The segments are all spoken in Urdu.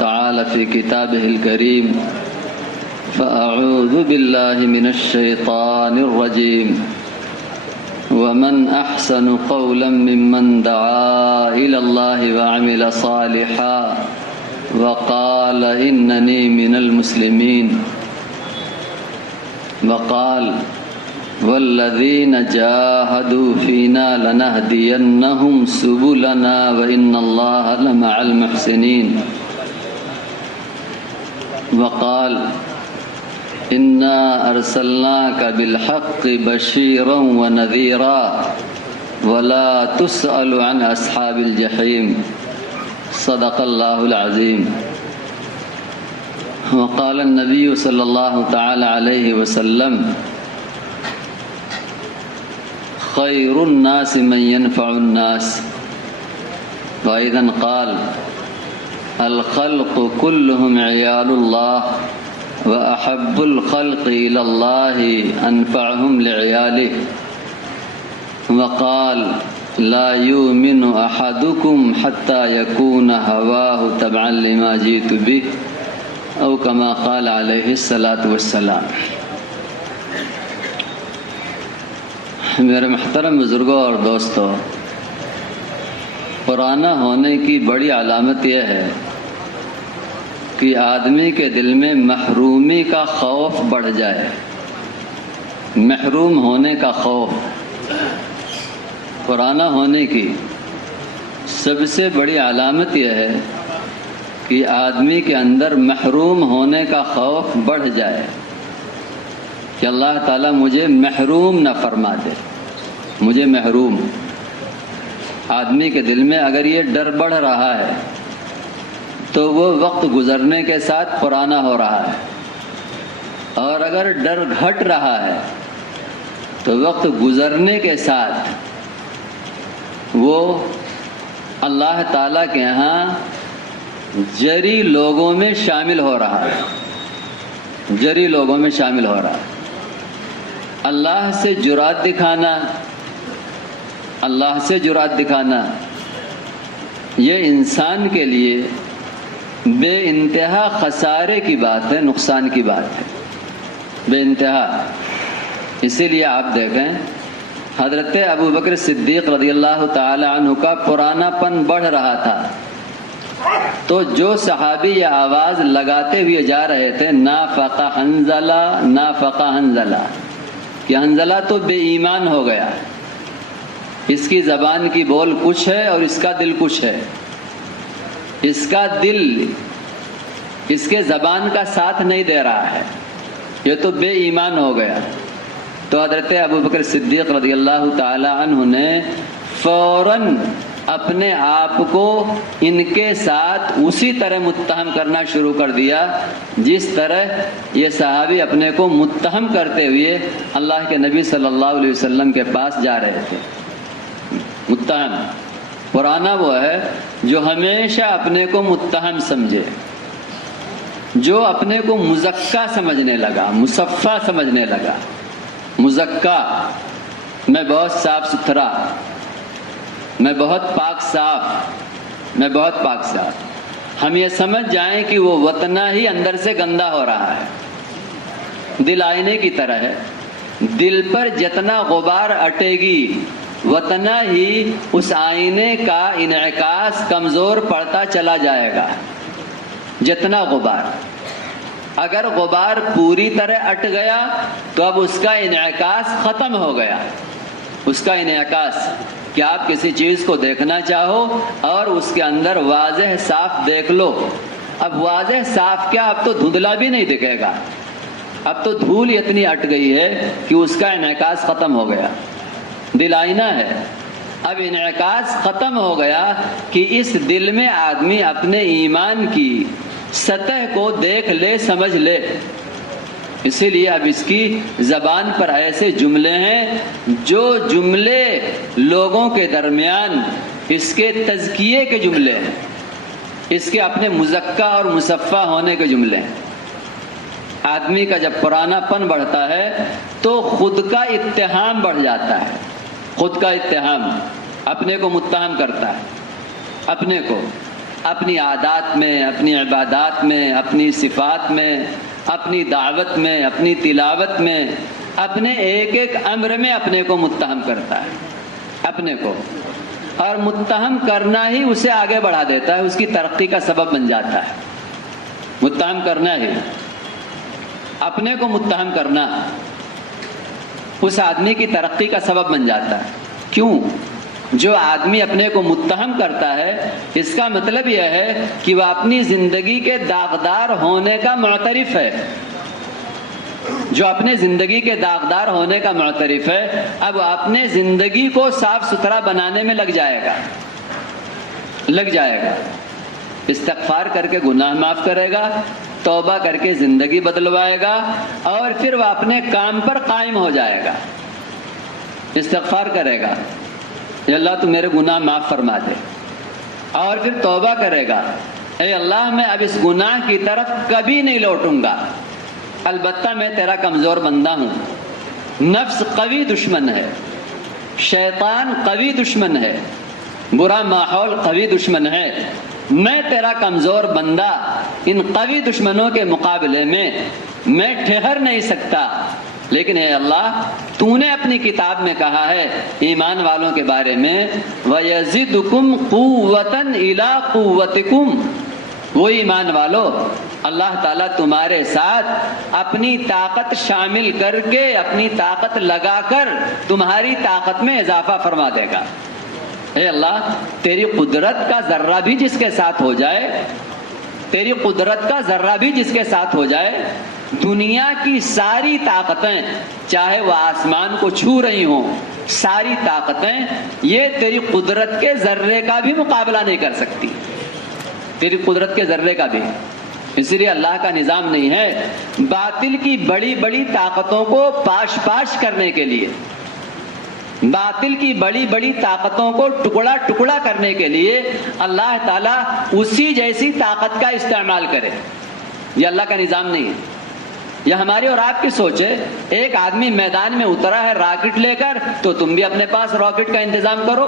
تعالى في كتابه الكريم فأعوذ بالله من الشيطان الرجيم ومن أحسن قولا ممن دعا إلى الله وعمل صالحا وقال إنني من المسلمين وقال والذين جاهدوا فينا لنهدينهم سبلنا وإن الله لمع المحسنين وقال إنا أرسلناك بالحق بشيرا ونذيرا ولا تسأل عن أصحاب الجحيم صدق الله العظيم وقال النبي صلى الله تعالى عليه وسلم خير الناس من ينفع الناس وأيضا قال الخلق كلهم عيال الله وأحب الخلق إلى الله أنفعهم لعياله وقال لا يؤمن أحدكم حتى يكون هواه تبعا لما جئت به أو كما قال عليه الصلاة والسلام۔ میرے محترم بزرگوں اور دوستوں، پرانا ہونے کی بڑی علامت یہ ہے کہ آدمی کے دل میں محرومی کا خوف بڑھ جائے، محروم ہونے کا خوف۔ پرانا ہونے کی سب سے بڑی علامت یہ ہے کہ آدمی کے اندر محروم ہونے کا خوف بڑھ جائے کہ اللہ تعالیٰ مجھے محروم نہ فرما دے، مجھے محروم۔ آدمی کے دل میں اگر یہ ڈر بڑھ رہا ہے تو وہ وقت گزرنے کے ساتھ پرانا ہو رہا ہے، اور اگر ڈر گھٹ رہا ہے تو وقت گزرنے کے ساتھ وہ اللہ تعالیٰ کے ہاں جری لوگوں میں شامل ہو رہا ہے، جری لوگوں میں شامل ہو رہا ہے۔ اللہ سے جرات دکھانا، اللہ سے جرات دکھانا یہ انسان کے لیے بے انتہا خسارے کی بات ہے، نقصان کی بات ہے، بے انتہا۔ اسی لیے آپ دیکھیں حضرت ابو بکر صدیق رضی اللہ تعالی عنہ کا پرانا پن بڑھ رہا تھا تو جو صحابی یہ آواز لگاتے ہوئے جا رہے تھے نافق حنظلہ نافق حنظلہ، کہ حنظلہ تو بے ایمان ہو گیا، اس کی زبان کی بول کچھ ہے اور اس کا دل کچھ ہے، اس کا دل اس کے زبان کا ساتھ نہیں دے رہا ہے، یہ تو بے ایمان ہو گیا۔ تو حضرت ابو بکر صدیق رضی اللہ تعالی عنہ نے فوراً اپنے آپ کو ان کے ساتھ اسی طرح متہم کرنا شروع کر دیا جس طرح یہ صحابی اپنے کو متہم کرتے ہوئے اللہ کے نبی صلی اللہ علیہ وسلم کے پاس جا رہے تھے۔ متہم پرانا وہ ہے جو ہمیشہ اپنے کو متہم سمجھے، جو اپنے کو مزکا سمجھنے لگا، مصفہ سمجھنے لگا۔ مزکا، میں بہت صاف ستھرا، میں بہت پاک صاف، میں بہت پاک صاف۔ ہم یہ سمجھ جائیں کہ وہ وطنہ ہی اندر سے گندا ہو رہا ہے۔ دل آئینے کی طرح ہے، دل پر جتنا غبار اٹے گی وطنہ ہی اس آئینے کا انعکاس کمزور پڑتا چلا جائے گا۔ جتنا غبار، اگر غبار پوری طرح اٹ گیا تو اب اس کا انعکاس ختم ہو گیا، اس کا انعکاس کہ آپ کسی چیز کو دیکھنا چاہو اور اس کے اندر واضح صاف دیکھ لو، اب واضح صاف کیا، اب تو دھندلا بھی نہیں دکھے گا، اب تو دھول اتنی اٹ گئی ہے کہ اس کا انعکاس ختم ہو گیا۔ دل آئینہ ہے، اب انعکاس ختم ہو گیا کہ اس دل میں آدمی اپنے ایمان کی سطح کو دیکھ لے، سمجھ لے۔ اسی لیے اب اس کی زبان پر ایسے جملے ہیں جو جملے لوگوں کے درمیان اس کے تزکیے کے جملے ہیں، اس کے اپنے مزکہ اور مصفہ ہونے کے جملے ہیں۔ آدمی کا جب پرانا پن بڑھتا ہے تو خود کا اتہام بڑھ جاتا ہے، خود کا اتہام، اپنے کو متہم کرتا ہے، اپنے کو اپنی عادات میں، اپنی عبادات میں، اپنی صفات میں، اپنی دعوت میں، اپنی تلاوت میں، اپنے ایک ایک امر میں اپنے کو متہم کرتا ہے، اپنے کو، اور متہم کرنا ہی اسے آگے بڑھا دیتا ہے، اس کی ترقی کا سبب بن جاتا ہے۔ متہم کرنا ہی، اپنے کو متہم کرنا اس آدمی کی ترقی کا سبب بن جاتا ہے۔ کیوں؟ جو آدمی اپنے کو متہم کرتا ہے اس کا مطلب یہ ہے کہ وہ اپنی زندگی کے داغدار ہونے کا معترف ہے۔ جو اپنے زندگی کے داغدار ہونے کا معترف ہے، اب اپنے زندگی کو صاف ستھرا بنانے میں لگ جائے گا، استغفار کر کے گناہ معاف کرے گا، توبہ کر کے زندگی بدلوائے گا، اور پھر وہ اپنے کام پر قائم ہو جائے گا، استغفار کرے گا، اے اللہ تو میرے گناہ معاف فرما دے، اور پھر توبہ کرے گا، اے اللہ میں اب اس گناہ کی طرف کبھی نہیں لوٹوں گا، البتہ میں تیرا کمزور بندہ ہوں، نفس قوی دشمن ہے، شیطان قوی دشمن ہے، برا ماحول قوی دشمن ہے، میں تیرا کمزور بندہ ان قوی دشمنوں کے مقابلے میں ٹھہر نہیں سکتا، لیکن اے اللہ تو نے اپنی کتاب میں کہا ہے ایمان والوں کے بارے میں وَيَزِدُكُمْ قُوَّةً إِلَىٰ قُوَّتِكُمْ، وہ ایمان والو اللہ تعالیٰ تمہارے ساتھ اپنی طاقت شامل کر کے، اپنی طاقت لگا کر تمہاری طاقت میں اضافہ فرما دے گا۔ اے اللہ تیری قدرت کا ذرہ بھی جس کے ساتھ ہو جائے، تیری قدرت کا ذرہ بھی جس کے ساتھ ہو جائے، دنیا کی ساری طاقتیں چاہے وہ آسمان کو چھو رہی ہوں، ساری طاقتیں یہ تیری قدرت کے ذرے کا بھی مقابلہ نہیں کر سکتی، تیری قدرت کے ذرے کا بھی۔ اس لیے اللہ کا نظام نہیں ہے باطل کی بڑی بڑی طاقتوں کو پاش پاش کرنے کے لیے، باطل کی بڑی بڑی طاقتوں کو ٹکڑا ٹکڑا کرنے کے لیے اللہ تعالیٰ اسی جیسی طاقت کا استعمال کرے، یہ اللہ کا نظام نہیں ہے، یہ ہماری اور آپ کی سوچ ہے۔ ایک آدمی میدان میں اترا ہے راکٹ لے کر تو تم بھی اپنے پاس راکٹ کا انتظام کرو،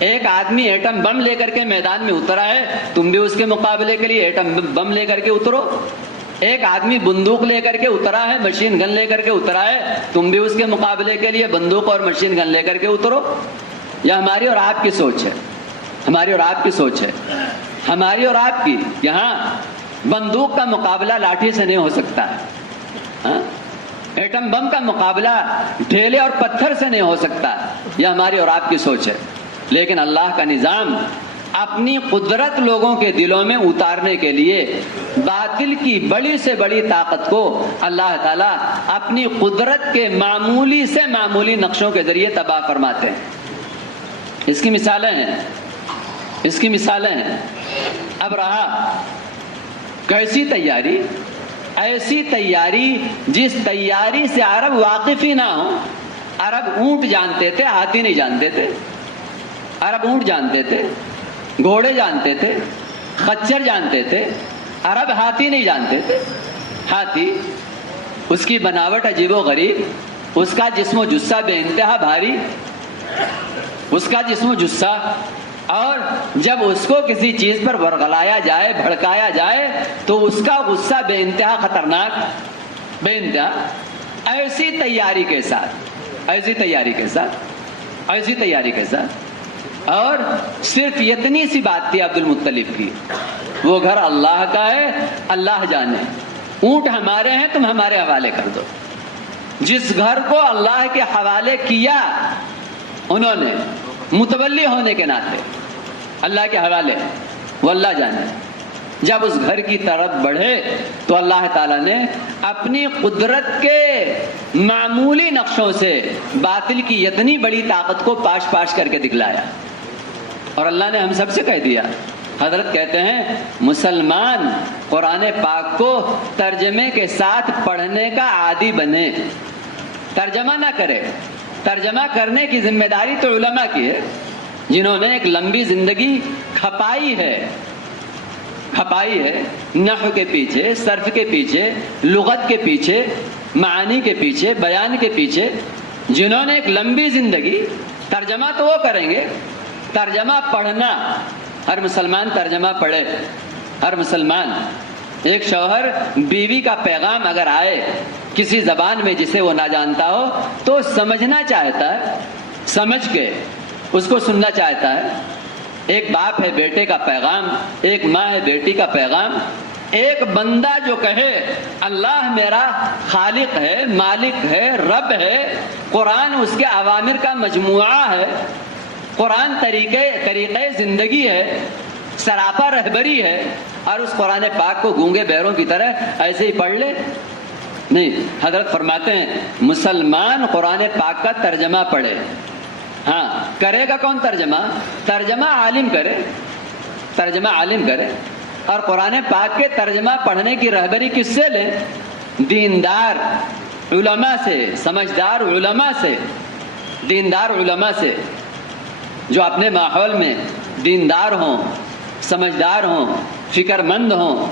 ایک آدمی ایٹم بم لے کر کے میدان میں اترا ہے تم بھی اس کے مقابلے کے لیے ایٹم بم لے کر کے اترو، ایک آدمی بندوق لے کر کے اترا ہے، مشین گن لے کر کے اترا ہے، تم بھی اس کے مقابلے کے لیے بندوق اور مشین گن لے کر کے اترو۔ یہ ہماری اور آپ کی سوچ ہے، ہماری اور آپ کی سوچ ہے، ہماری اور آپ کی۔ یہاں بندوق کا مقابلہ لاٹھی سے نہیں ہو سکتا ہے، ایٹم بم کا مقابلہ ڈھیلے اور پتھر سے نہیں ہو سکتا، یہ ہماری اور آپ کی سوچ ہے۔ لیکن اللہ کا نظام اپنی قدرت لوگوں کے دلوں میں اتارنے کے لیے باطل کی بڑی سے بڑی طاقت کو اللہ تعالیٰ اپنی قدرت کے معمولی سے معمولی نقشوں کے ذریعے تباہ فرماتے ہیں۔ اس کی مثالیں ہیں، اس کی مثالیں ہیں۔ اب رہا کیسی تیاری؟ ایسی تیاری جس تیاری سے عرب واقف ہی نہ ہو۔ عرب اونٹ جانتے تھے، ہاتھی نہیں جانتے تھے۔ عرب اونٹ جانتے تھے، گھوڑے جانتے تھے، خچر جانتے تھے، عرب ہاتھی نہیں جانتے تھے۔ ہاتھی، اس کی بناوٹ عجیب و غریب، اس کا جسم و جثہ بے انتہا بھاری، اس کا جسم و جثہ، اور جب اس کو کسی چیز پر ورغلایا جائے، بھڑکایا جائے تو اس کا غصہ بے انتہا خطرناک، بے انتہا۔ ایسی تیاری کے ساتھ، ایسی تیاری کے ساتھ، ایسی تیاری کے ساتھ، اور صرف اتنی سی بات تھی عبد المطلب کی، وہ گھر اللہ کا ہے، اللہ جانے، اونٹ ہمارے ہیں، تم ہمارے حوالے کر دو۔ جس گھر کو اللہ کے حوالے کیا انہوں نے متولی ہونے کے ناطے اللہ کے حوالے، وہ اللہ جانے۔ جب اس گھر کی طرف بڑھے تو اللہ تعالیٰ نے اپنی قدرت کے معمولی نقشوں سے باطل کی اتنی بڑی طاقت کو پاش پاش کر کے دکھلایا، اور اللہ نے ہم سب سے کہہ دیا۔ حضرت کہتے ہیں مسلمان قرآن پاک کو ترجمے کے ساتھ پڑھنے کا عادی بنے، ترجمہ نہ کرے۔ ترجمہ کرنے کی ذمہ داری تو علماء کی ہے، جنہوں نے ایک لمبی زندگی کھپائی ہے، کھپائی ہے نحو کے پیچھے، صرف کے پیچھے، لغت کے پیچھے، معانی کے پیچھے، بیان کے پیچھے، جنہوں نے ایک لمبی زندگی۔ ترجمہ تو وہ کریں گے، ترجمہ پڑھنا ہر مسلمان ترجمہ پڑھے. ہر مسلمان. ایک شوہر بیوی کا پیغام اگر آئے کسی زبان میں جسے وہ نہ جانتا ہو تو سمجھنا چاہتا ہے, سمجھ کے اس کو سننا چاہتا ہے. ایک باپ ہے بیٹے کا پیغام, ایک ماں ہے بیٹی کا پیغام. ایک بندہ جو کہے اللہ میرا خالق ہے, مالک ہے, رب ہے, قرآن اس کے اوامر کا مجموعہ ہے, قرآن طریقے زندگی ہے, سراپا رہبری ہے, اور اس قرآن پاک کو گونگے بہروں کی طرح ایسے ہی پڑھ لے. نہیں, حضرت فرماتے ہیں مسلمان قرآن پاک کا ترجمہ پڑھے. ہاں, کرے گا کون ترجمہ؟ ترجمہ عالم کرے, ترجمہ عالم کرے. اور قرآن پاک کے ترجمہ پڑھنے کی رہبری کس سے لے؟ دیندار علماء سے, سمجھدار علماء سے, دیندار علماء سے, جو اپنے ماحول میں دیندار ہوں, سمجھدار ہوں, فکر مند ہوں,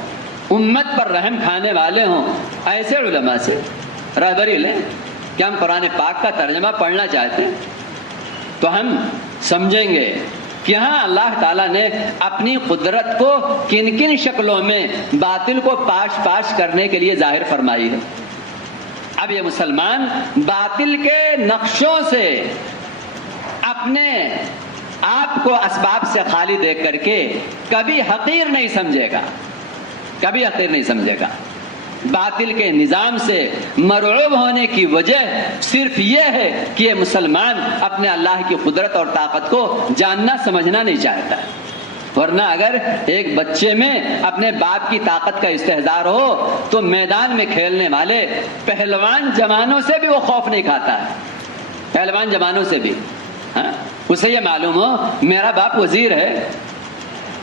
امت پر رحم کھانے والے ہوں. ایسے علماء سے رہبری لیں کہ ہم قرآن پاک کا ترجمہ پڑھنا چاہتے ہیں, تو ہم سمجھیں گے کہ ہاں اللہ تعالیٰ نے اپنی قدرت کو کن کن شکلوں میں باطل کو پاش کرنے کے لیے ظاہر فرمائی ہے. اب یہ مسلمان باطل کے نقشوں سے اپنے آپ کو اسباب سے خالی دیکھ کر کے کبھی حقیر نہیں سمجھے گا, کبھی حقیر نہیں سمجھے گا. باطل کے نظام سے مرعوب ہونے کی وجہ صرف یہ ہے کہ یہ مسلمان اپنے اللہ کی قدرت اور طاقت کو جاننا سمجھنا نہیں چاہتا. ورنہ اگر ایک بچے میں اپنے باپ کی طاقت کا استحضار ہو تو میدان میں کھیلنے والے پہلوان جوانوں سے بھی وہ خوف نہیں کھاتا ہے, پہلوان جوانوں سے بھی. ہاں, اسے یہ معلوم ہو میرا باپ وزیر ہے,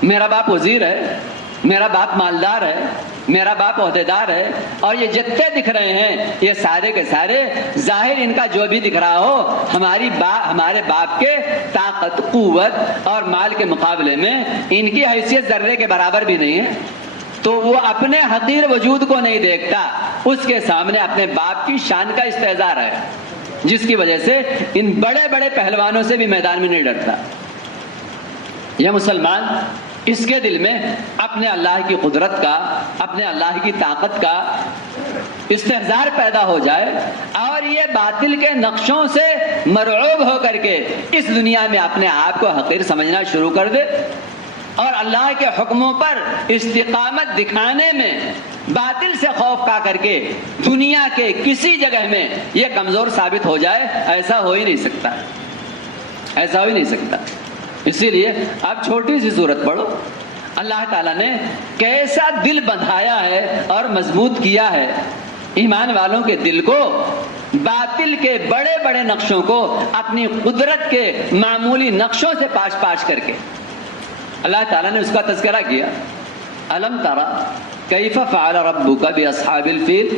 میرا باپ وزیر ہے, میرا باپ مالدار ہے, میرا باپ عہدیدار ہے, اور یہ جتنے دکھ رہے ہیں یہ سارے کے سارے ظاہر ان کا جو بھی دکھ رہا ہو ہمارے باپ کے طاقت, قوت اور مال کے مقابلے میں ان کی حیثیت ذرے کے برابر بھی نہیں ہے. تو وہ اپنے حقیر وجود کو نہیں دیکھتا, اس کے سامنے اپنے باپ کی شان کا استحضار ہے, جس کی وجہ سے ان بڑے بڑے پہلوانوں سے بھی میدان میں نہیں ڈرتا. یہ مسلمان اس کے دل میں اپنے اللہ کی قدرت کا, اپنے اللہ کی طاقت کا استحضار پیدا ہو جائے اور یہ باطل کے نقشوں سے مرعوب ہو کر کے اس دنیا میں اپنے آپ کو حقیر سمجھنا شروع کر دے, اور اللہ کے حکموں پر استقامت دکھانے میں باطل سے خوف کھا کر کے دنیا کے کسی جگہ میں یہ کمزور ثابت ہو جائے. ایسا ہو ہی نہیں سکتا, ایسا ہو ہی نہیں سکتا. اسی لیے آپ چھوٹی سی صورت پڑھو, اللہ تعالیٰ نے کیسا دل بندھایا ہے اور مضبوط کیا ہے ایمان والوں کے دل کو, باطل کے بڑے بڑے نقشوں کو اپنی قدرت کے معمولی نقشوں سے پاش کر کے. اللہ تعالیٰ نے اس کا تذکرہ کیا, الم تری کیف فعل ربک باصحاب الفیل,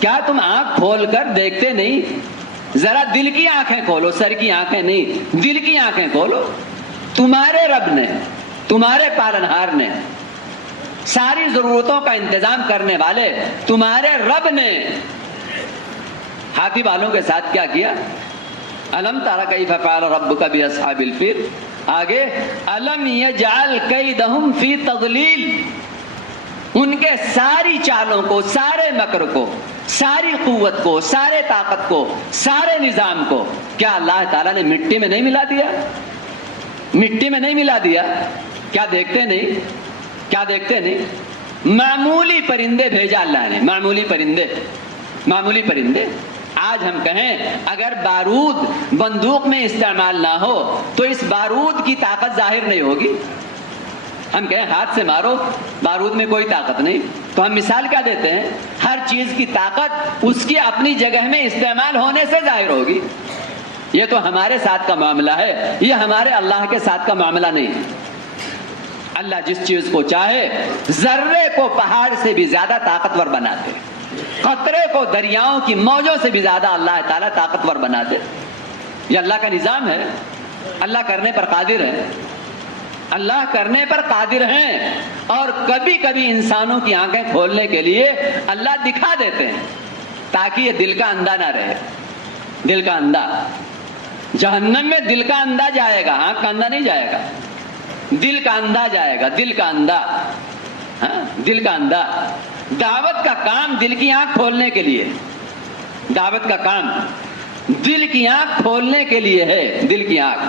کیا تم آنکھ کھول کر دیکھتے نہیں؟ ذرا دل کی آنکھیں کھولو, سر کی آنکھیں نہیں, دل کی آنکھیں کھولو. تمہارے رب نے, تمہارے پالنہار نے, ساری ضرورتوں کا انتظام کرنے والے تمہارے رب نے ہاتھی والوں کے ساتھ کیا کیا؟ الم تری کیف فعل ربک باصحاب الفیل. آگے الم یجعل کیدہم فی تضلیل, ان کے ساری چالوں کو, سارے مکر کو, ساری قوت کو, سارے طاقت کو, سارے نظام کو کیا اللہ تعالیٰ نے مٹی میں نہیں ملا دیا؟ مٹی میں نہیں ملا دیا؟ کیا دیکھتے نہیں؟ کیا دیکھتے نہیں؟ معمولی پرندے بھیجا اللہ نے, معمولی پرندے, معمولی پرندے. آج ہم کہیں اگر بارود بندوق میں استعمال نہ ہو تو اس بارود کی طاقت ظاہر نہیں ہوگی. ہم کہیں ہاتھ سے مارو, بارود میں کوئی طاقت نہیں, تو ہم مثال کیا دیتے ہیں؟ ہر چیز کی طاقت اس کی اپنی جگہ میں استعمال ہونے سے ظاہر ہوگی. یہ تو ہمارے ساتھ کا معاملہ ہے, یہ ہمارے اللہ کے ساتھ کا معاملہ نہیں. اللہ جس چیز کو چاہے ذرے کو پہاڑ سے بھی زیادہ طاقتور بنا دے, قطرے کو دریاؤں کی موجوں سے بھی زیادہ اللہ تعالیٰ طاقتور بنا دے. یہ اللہ کا نظام ہے. اللہ کرنے پر قادر ہے, اللہ کرنے پر قادر ہیں, اور کبھی کبھی انسانوں کی آنکھیں کھولنے کے لیے اللہ دکھا دیتے ہیں تاکہ یہ دل کا اندھا نہ رہے. دل کا اندھا, جہنم میں دل کا اندھا جائے گا, آنکھ کا اندھا نہیں جائے گا. دل کا اندھا جائے گا، دل کا اندھا، ہاں دل کا اندھا۔ دعوت کا کام دل کی آنکھ کھولنے کے لیے، دعوت کا کام دل کی آنکھ کھولنے کے لیے ہے، دل کی آنکھ،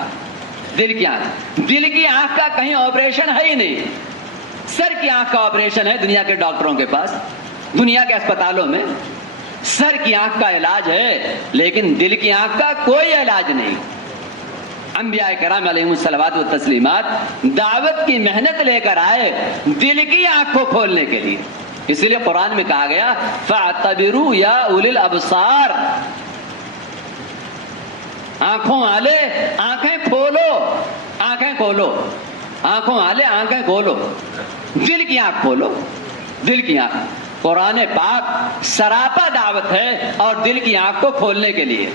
دل کی آنکھ۔ دل کی آنکھ کا کہیں آپریشن ہے ہی نہیں، سر کی آنکھ کا آپریشن ہے دنیا کے ڈاکٹروں کے پاس، دنیا کے اسپتالوں میں سر کی آنکھ کا علاج ہے، لیکن دل کی آنکھ کا کوئی علاج نہیں۔ انبیاء کرام علیہم الصلوات والتسلیمات دعوت کی محنت لے کر آئے دل کی آنکھ کو کھولنے کے لیے، اسی لیے قرآن میں کہا گیا فَاعْتَبِرُوا يَا أُولِي الْأَبْصَارِ، آنکھوں والے آنکھیں کھولو، آنکھیں کھولو، آنکھوں والے آنکھیں کھولو، دل کی آنکھ کھولو، دل کی آنکھ۔ قرآن پاک سراپا دعوت ہے اور دل کی آنکھ کو کھولنے کے لیے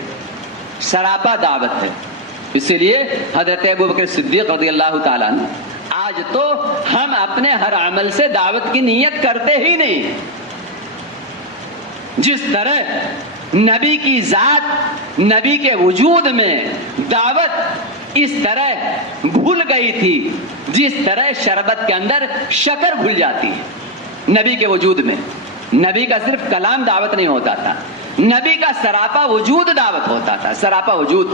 سراپا دعوت ہے۔ اسی لیے حضرت ابوبکر صدیق رضی اللہ تعالیٰ عنہ، آج تو ہم اپنے ہر عمل سے دعوت کی نیت کرتے ہی نہیں۔ جس طرح نبی کی ذات، نبی کے وجود میں دعوت اس طرح گھل گئی تھی جس طرح شربت کے اندر شکر گھل جاتی ہے، نبی کے وجود میں نبی کا صرف کلام دعوت نہیں ہوتا تھا، نبی کا سراپا وجود دعوت ہوتا تھا، سراپا وجود۔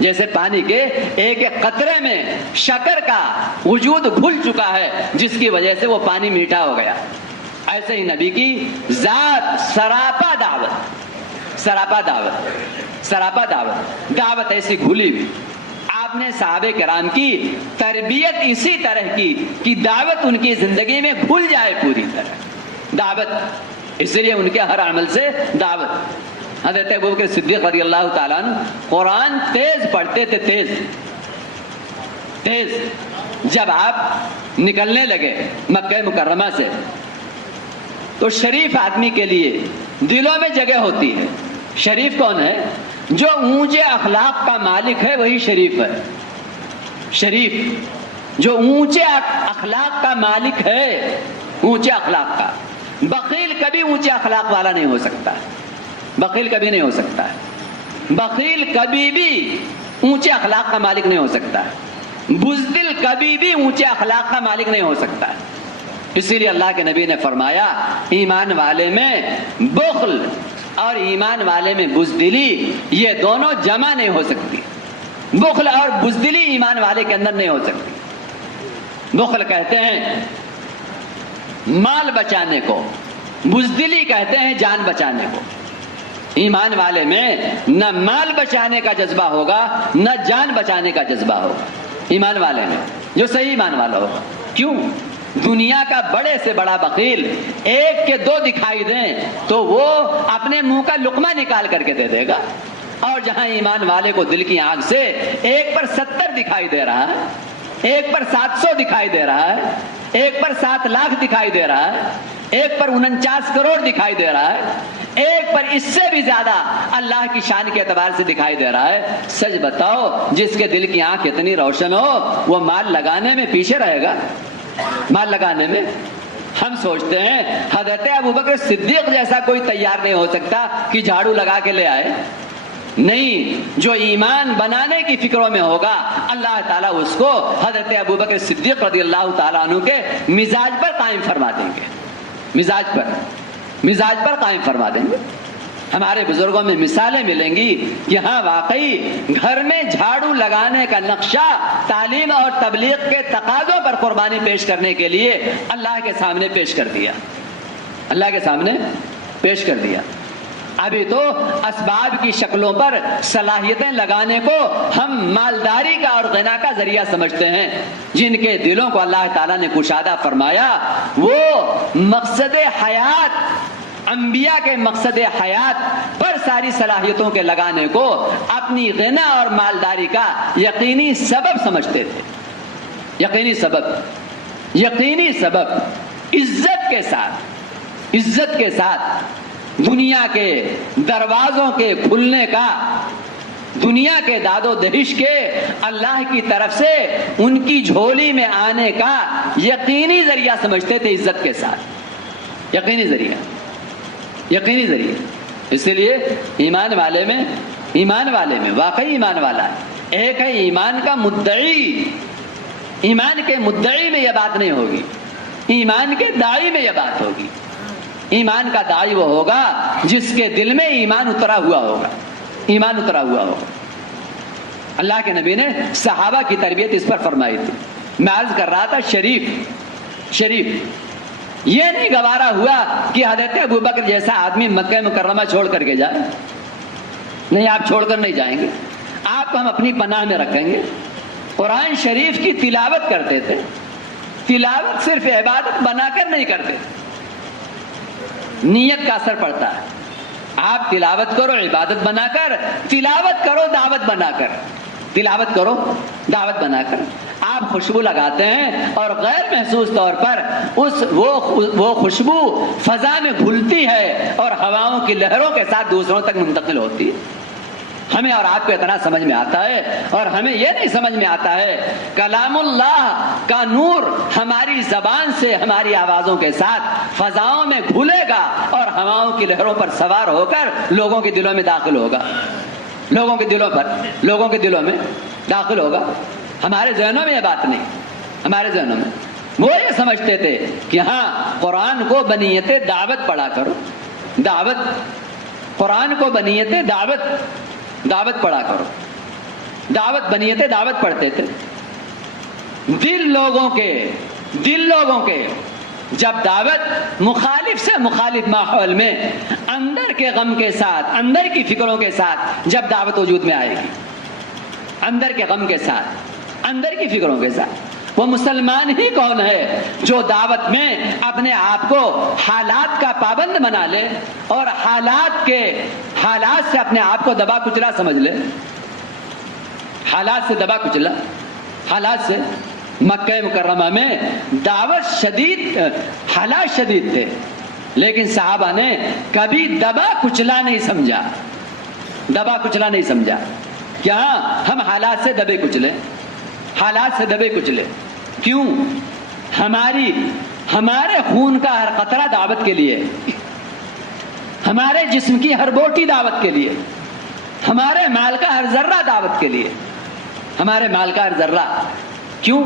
جیسے پانی کے ایک ایک قطرے میں شکر کا وجود گھل چکا ہے جس کی وجہ سے وہ پانی میٹھا ہو گیا، ایسے ہی نبی کی ذات سراپا دعوت، سراپا دعوت، سراپا دعوت، دعوت ایسی گھلی ہوئی۔ آپ نے صحابہ کرام کی تربیت اسی طرح کی کہ دعوت ان کی زندگی میں گھل جائے پوری طرح، دعوت، اس لیے ان کے ہر عمل سے دعوت۔ حضرت ابوبکر صدیق رضی اللہ تعالیٰ عنہ قرآن تیز پڑھتے تھے، تیز تیز۔ جب آپ نکلنے لگے مکہ مکرمہ سے تو شریف آدمی کے لیے دلوں میں جگہ ہوتی ہے۔ شریف کون ہے؟ جو اونچے اخلاق کا مالک ہے وہی شریف ہے۔ شریف جو اونچے اخلاق کا مالک ہے، اونچے اخلاق کا۔ بخیل کبھی اونچے اخلاق والا نہیں ہو سکتا، بخیل کبھی نہیں ہو سکتا ہے، بخیل کبھی بھی اونچے اخلاق کا مالک نہیں ہو سکتا ہے، بزدل کبھی بھی اونچے اخلاق کا مالک نہیں ہو سکتا ہے۔ اسی لیے اللہ کے نبی نے فرمایا ایمان والے میں بخل اور ایمان والے میں بزدلی یہ دونوں جمع نہیں ہو سکتی، بخل اور بزدلی ایمان والے کے اندر نہیں ہو سکتی۔ بخل کہتے ہیں مال بچانے کو، بزدلی کہتے ہیں جان بچانے کو۔ ایمان والے میں نہ مال بچانے کا جذبہ ہوگا نہ جان بچانے کا جذبہ ہوگا، ایمان والے میں جو صحیح ایمان والا ہوگا۔ کیوں؟ دنیا کا بڑے سے بڑا بخیل ایک کے دو دکھائی دیں تو وہ اپنے منہ کا لقمہ نکال کر کے دے دے گا، اور جہاں ایمان والے کو دل کی آنکھ سے ایک پر 70 دکھائی دے رہا ہے، ایک پر 700 دکھائی دے رہا ہے، ایک پر 7 لاکھ دکھائی دے رہا ہے، ایک پر 49 کروڑ دکھائی دے رہا ہے، ایک پر اس سے بھی زیادہ اللہ کی شان کے اعتبار سے دکھائی دے رہا ہے، سچ بتاؤ جس کے دل کی آنکھ اتنی روشن ہو وہ مال لگانے میں پیچھے رہے گا؟ مال لگانے میں ہم سوچتے ہیں حضرت ابوبکر صدیق جیسا کوئی تیار نہیں ہو سکتا کہ جھاڑو لگا کے لے آئے، نہیں، جو ایمان بنانے کی فکروں میں ہوگا اللہ تعالیٰ اس کو حضرت ابوبکر صدیق رضی اللہ تعالیٰ عنہ کے مزاج پر قائم فرما دیں گے، مزاج پر قائم فرما دیں گے۔ ہمارے بزرگوں میں مثالیں ملیں گی کہ ہاں واقعی گھر میں جھاڑو لگانے کا نقشہ تعلیم اور تبلیغ کے تقاضوں پر قربانی پیش کرنے کے لیے اللہ کے سامنے پیش کر دیا، اللہ کے سامنے پیش کر دیا۔ ابھی تو اسباب کی شکلوں پر صلاحیتیں لگانے کو ہم مالداری کا اور غنا کا ذریعہ سمجھتے ہیں، جن کے دلوں کو اللہ تعالیٰ نے کشادہ فرمایا وہ مقصد حیات، انبیاء کے مقصد حیات پر ساری صلاحیتوں کے لگانے کو اپنی غنا اور مالداری کا یقینی سبب سمجھتے تھے، یقینی سبب عزت کے ساتھ دنیا کے دروازوں کے کھلنے کا، دنیا کے داد و دہش کے اللہ کی طرف سے ان کی جھولی میں آنے کا یقینی ذریعہ سمجھتے تھے، عزت کے ساتھ یقینی ذریعہ۔ اس لیے ایمان والے میں واقعی ایمان والا ہے، ایک ہے ایمان کا مدعی ایمان کے مدعی میں یہ بات نہیں ہوگی، ایمان کے داعی میں یہ بات ہوگی۔ ایمان کا داعی وہ ہوگا جس کے دل میں ایمان اترا ہوا ہوگا، ایمان اترا ہوا ہوگا۔ اللہ کے نبی نے صحابہ کی تربیت اس پر فرمائی تھی۔ میں عرض کر رہا تھا شریف یہ نہیں گوارا ہوا کہ حضرت ابوبکر جیسا آدمی مکہ مکرمہ چھوڑ کر کے جائے، نہیں، آپ چھوڑ کر نہیں جائیں گے، آپ کو ہم اپنی پناہ میں رکھیں گے۔ قرآن شریف کی تلاوت کرتے تھے، تلاوت صرف عبادت بنا کر نہیں کرتے، نیت کا اثر پڑتا ہے۔ آپ تلاوت کرو عبادت بنا کر، تلاوت کرو دعوت بنا کر، تلاوت کرو دعوت بنا کر۔ آپ خوشبو لگاتے ہیں اور غیر محسوس طور پر وہ خوشبو فضا میں گھلتی ہے اور ہواؤں کی لہروں کے ساتھ دوسروں تک منتقل ہوتی ہے۔ ہمیں اور آپ کو اتنا سمجھ میں آتا ہے، اور ہمیں یہ نہیں سمجھ میں آتا ہے کلام اللہ کا نور ہماری زبان سے ہماری آوازوں کے ساتھ فضاؤں میں گھلے گا اور ہواؤں کی لہروں پر سوار ہو کر لوگوں کے دلوں میں داخل ہوگا، لوگوں کے دلوں میں داخل ہوگا۔ ہمارے ذہنوں میں یہ بات نہیں، ہمارے ذہنوں میں وہ یہ سمجھتے تھے کہ ہاں قرآن کو بنیت دعوت پڑھا کرو، دعوت، قرآن کو بنیت دعوت پڑھا کرو، دعوت بنیت دعوت پڑھتے تھے۔ دل لوگوں کے جب دعوت مخالف سے مخالف ماحول میں اندر کے غم کے ساتھ، اندر کی فکروں کے ساتھ جب دعوت وجود میں آئے گی، اندر کے غم کے ساتھ، اندر کی فکروں کے ساتھ، وہ مسلمان ہی کون ہے جو دعوت میں اپنے آپ کو حالات کا پابند بنا لے اور حالات سے اپنے آپ کو دبا کچلا سمجھ لے، حالات سے دبا کچلا، حالات سے۔ مکہ مکرمہ میں دعوت شدید، حالات شدید تھے، لیکن صحابہ نے کبھی دبا کچلا نہیں سمجھا، دبا کچلا نہیں سمجھا۔ کیا ہم حالات سے دبے کچلے، حالات سے دبے کچلے؟ کیوں؟ ہمارے خون کا ہر قطرہ دعوت کے لیے، ہمارے جسم کی ہر بوٹی دعوت کے لیے، ہمارے مال کا ہر ذرہ دعوت کے لیے، ہمارے مال کا ہر ذرہ۔ کیوں؟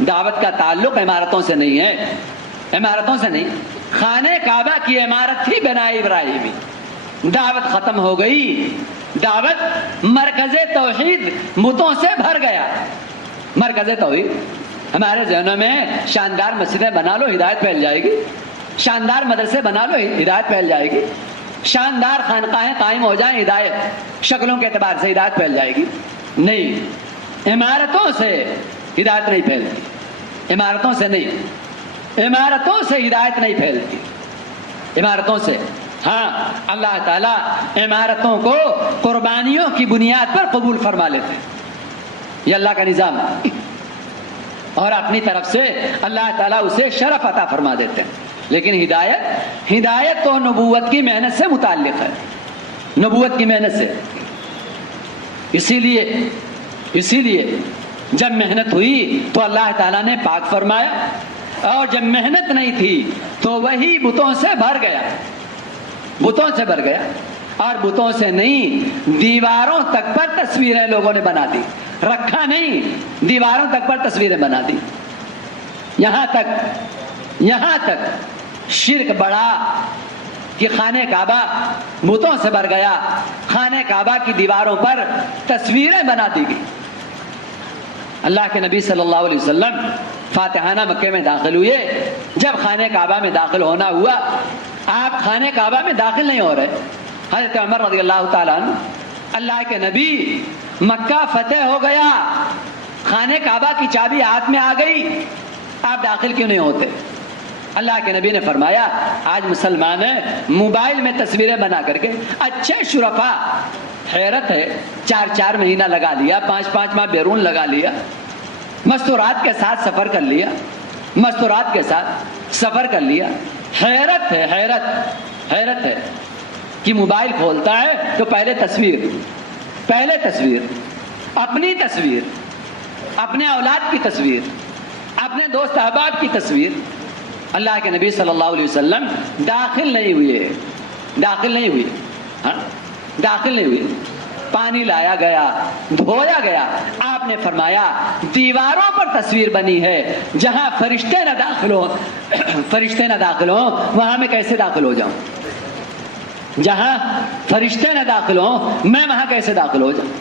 دعوت کا تعلق عمارتوں سے نہیں ہے، عمارتوں سے نہیں۔ خانہ کعبہ کی عمارت تھی بنا ابراہیمی، دعوت ختم ہو گئی، دعوت مرکز توحید بتوں سے بھر گیا، مرکز توحید۔ ہمارے ذہنوں میں شاندار مسجدیں بنا لو ہدایت پھیل جائے گی، شاندار مدرسے بنا لو ہدایت پھیل جائے گی، شاندار خانقاہیں قائم ہو جائیں ہدایت شکلوں کے اعتبار سے ہدایت پھیل جائے گی۔ نہیں، عمارتوں سے ہدایت نہیں پھیلتی، عمارتوں سے نہیں، عمارتوں سے ہدایت نہیں پھیلتی، عمارتوں سے۔ ہاں، اللہ تعالیٰ عمارتوں کو قربانیوں کی بنیاد پر قبول فرما لیتے ہیں، یہ اللہ کا نظام ہے، اور اپنی طرف سے اللہ تعالیٰ اسے شرف عطا فرما دیتے ہیں۔ لیکن ہدایت تو نبوت کی محنت سے متعلق ہے، نبوت کی محنت سے۔ اسی لیے جب محنت ہوئی تو اللہ تعالیٰ نے پاک فرمایا، اور جب محنت نہیں تھی تو وہی بتوں سے بھر گیا، بتوں سے بھر گیا۔ اور بتوں سے نہیں، دیواروں تک پر تصویریں لوگوں نے بنا دی، رکھا نہیں، دیواروں تک پر تصویریں بنا دی۔ یہاں تک شرک بڑھا کہ خانہ کعبہ بتوں سے بھر گیا، خانہ کعبہ کی دیواروں پر تصویریں بنا دی گئی۔ اللہ کے نبی صلی اللہ علیہ وسلم فاتحانہ مکہ میں داخل ہوئے، جب خانہ کعبہ میں داخل ہونا ہوا، آپ خانہ کعبہ میں داخل نہیں ہو رہے۔ حضرت عمر رضی اللہ تعالیٰ عنہ، اللہ کے نبی مکہ فتح ہو گیا، خانہ کعبہ کی چابی ہاتھ میں آ گئی، آپ داخل کیوں نہیں ہوتے؟ اللہ کے نبی نے فرمایا، آج مسلمان ہیں موبائل میں تصویریں بنا کر کے، اچھے شرفا، حیرت ہے، 4 مہینہ لگا لیا، 5 ماہ بیرون لگا لیا، مستورات کے ساتھ سفر کر لیا، مستورات کے ساتھ سفر کر لیا۔ حیرت ہے کہ موبائل کھولتا ہے تو پہلے تصویر، اپنی تصویر، اپنے اولاد کی تصویر، اپنے دوست احباب کی تصویر۔ اللہ کے نبی صلی اللہ علیہ وسلم داخل نہیں ہوئے، پانی لایا گیا، دھویا گیا، آپ نے فرمایا دیواروں پر تصویر بنی ہے، جہاں فرشتے نہ داخل ہوں وہاں میں کیسے داخل ہو جاؤں؟ جہاں فرشتے نہ داخل ہوں میں وہاں کیسے داخل ہو جاؤں؟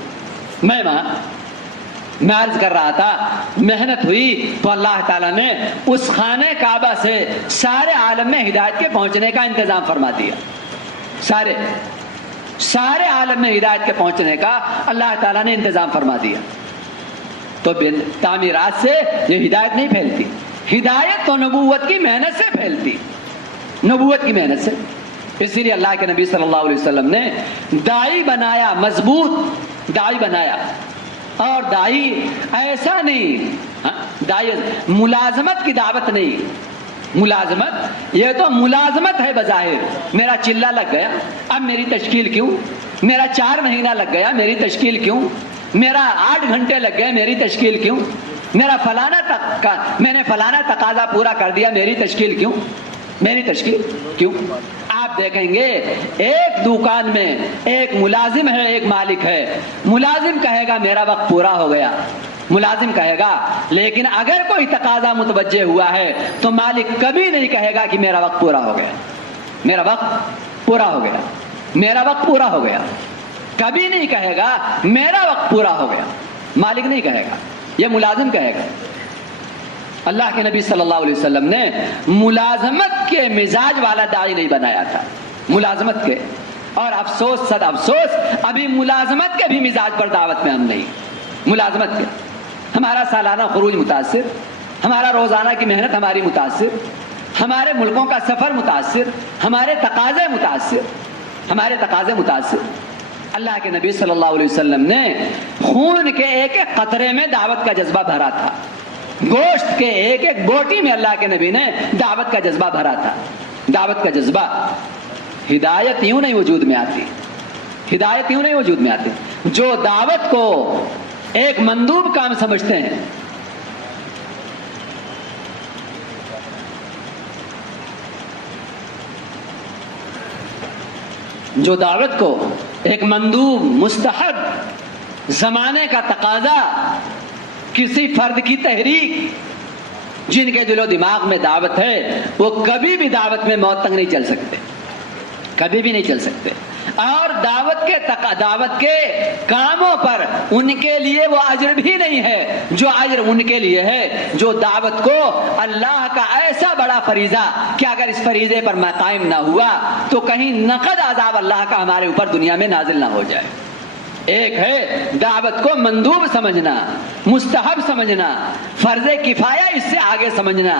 میں عرض کر رہا تھا، محنت ہوئی تو اللہ تعالیٰ نے اس خانہ کعبہ سے سارے عالم میں ہدایت کے پہنچنے کا انتظام فرما دیا. سارے عالم میں ہدایت کے پہنچنے کا اللہ تعالیٰ نے انتظام فرما دیا. تو تعمیرات سے یہ ہدایت نہیں پھیلتی، ہدایت تو نبوت کی محنت سے پھیلتی، نبوت کی محنت سے. اسی لیے اللہ کے نبی صلی اللہ علیہ وسلم نے داعی بنایا، مضبوط داعی بنایا. اور داعی ایسا نہیں، داعی ملازمت کی دعوت نہیں. ملازمت یہ تو ملازمت ہے بظاہر، میرا چلہ لگ گیا اب میری تشکیل کیوں، میرا 4 مہینہ لگ گیا میری تشکیل کیوں، میرا 8 گھنٹے لگ گئے میری تشکیل کیوں، میں نے فلانا تقاضا پورا کر دیا میری تشکیل کیوں، میری تشکیل کیوں. آپ دیکھیں گے ایک دکان میں ایک ملازم ہے، ایک مالک ہے. ملازم کہے گا میرا وقت پورا ہو گیا، ملازم کہے گا. لیکن اگر کوئی تقاضا متوجہ ہوا ہے تو مالک کبھی نہیں کہے گا کہ میرا وقت پورا ہو گیا، میرا وقت پورا ہو گیا، میرا وقت پورا ہو گیا. کبھی نہیں کہے گا میرا وقت پورا ہو گیا. مالک نہیں کہے گا، یہ ملازم کہے گا. اللہ کے نبی صلی اللہ علیہ وسلم نے ملازمت کے مزاج والا داعی نہیں بنایا تھا، ملازمت کے. اور افسوس صد افسوس ابھی ملازمت کے بھی مزاج پر دعوت میں ہم نہیں. ملازمت کے ہمارا سالانہ خروج متاثر، ہمارا روزانہ کی محنت ہماری متاثر، ہمارے ملکوں کا سفر متاثر، ہمارے تقاضے متاثر. اللہ کے نبی صلی اللہ علیہ وسلم نے خون کے ایک ایک قطرے میں دعوت کا جذبہ بھرا تھا، گوشت کے ایک ایک بوٹی میں اللہ کے نبی نے دعوت کا جذبہ بھرا تھا. دعوت کا جذبہ. ہدایت یوں نہیں وجود میں آتی، ہدایت یوں نہیں وجود میں آتی. جو دعوت کو ایک مندوب کام سمجھتے ہیں، جو دعوت کو ایک مندوب، مستحب، زمانے کا تقاضا، کسی فرد کی تحریک، جن کے دل و دماغ میں دعوت ہے وہ کبھی بھی دعوت میں موت تک نہیں چل سکتے، کبھی بھی نہیں چل سکتے. اور دعوت کے کاموں پر ان کے لیے وہ اجر بھی نہیں ہے جو اجر ان کے لیے ہے جو دعوت کو اللہ کا ایسا بڑا فریضہ کہ اگر اس فریضے پر میں قائم نہ ہوا تو کہیں نقد عذاب اللہ کا ہمارے اوپر دنیا میں نازل نہ ہو جائے. ایک ہے دعوت کو مندوب سمجھنا، مستحب سمجھنا، فرض کفایہ اس سے آگے سمجھنا،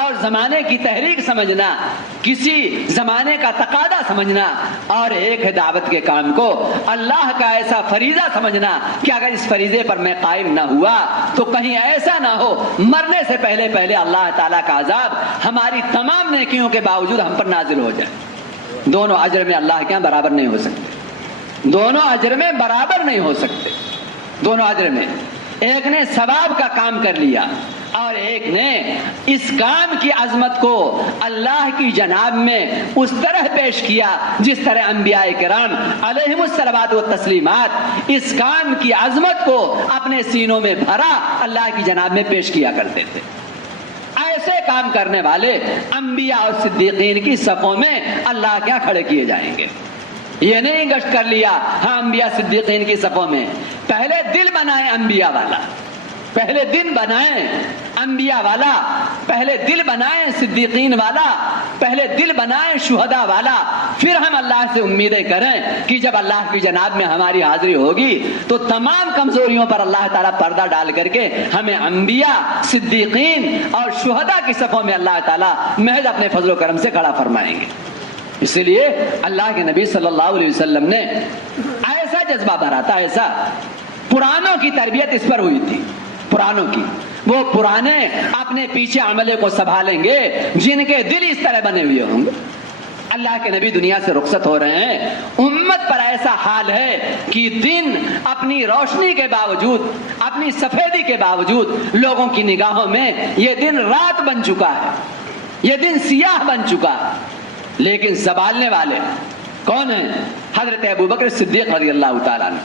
اور زمانے کی تحریک سمجھنا، کسی زمانے کا تقاضا سمجھنا. اور ایک ہے دعوت کے کام کو اللہ کا ایسا فریضہ سمجھنا کہ اگر اس فریضے پر میں قائم نہ ہوا تو کہیں ایسا نہ ہو مرنے سے پہلے پہلے اللہ تعالیٰ کا عذاب ہماری تمام نیکیوں کے باوجود ہم پر نازل ہو جائے. دونوں اجر میں اللہ کے یہاں برابر نہیں ہو سکتے، دونوں اجر میں برابر نہیں ہو سکتے. دونوں اجر میں ایک نے ثواب کا کام کر لیا اور ایک نے اس کام کی عظمت کو اللہ کی جناب میں اس طرح پیش کیا جس طرح انبیاء کرام علیہم الصلوات والتسلیمات اس کام کی عظمت کو اپنے سینوں میں بھرا اللہ کی جناب میں پیش کیا کرتے تھے. ایسے کام کرنے والے انبیاء اور صدیقین کی صفوں میں اللہ کے یہاں کھڑے کیے جائیں گے. یہ نہیں گشت کر لیا ہاں انبیاء صدیقین کی صفوں میں. پہلے دل بنائیں انبیاء والا، پہلے دن بنائیں انبیاء والا، پہلے دل بنائیں صدیقین والا، پہلے دل بنائیں شہداء والا. پھر ہم اللہ سے امیدیں کریں کہ جب اللہ کی جناب میں ہماری حاضری ہوگی تو تمام کمزوریوں پر اللہ تعالیٰ پردہ ڈال کر کے ہمیں انبیاء، صدیقین اور شہداء کی صفوں میں اللہ تعالیٰ محض اپنے فضل و کرم سے کھڑا فرمائیں گے. اسی لیے اللہ کے نبی صلی اللہ علیہ وسلم نے ایسا جذبہ بھرا تھا، ایسا. پرانوں کی تربیت اس پر ہوئی تھی، پرانوں کی. وہ پرانے اپنے پیچھے عملے کو سنبھالیں گے جن کے دل اس طرح بنے ہوئے ہوں گے. اللہ کے نبی دنیا سے رخصت ہو رہے ہیں، امت پر ایسا حال ہے کہ دن اپنی روشنی کے باوجود، اپنی سفیدی کے باوجود لوگوں کی نگاہوں میں یہ دن رات بن چکا ہے، یہ دن سیاہ بن چکا ہے. لیکن سنبھالنے والے کون ہیں؟ حضرت ابوبکر صدیق رضی اللہ تعالیٰ عنہ.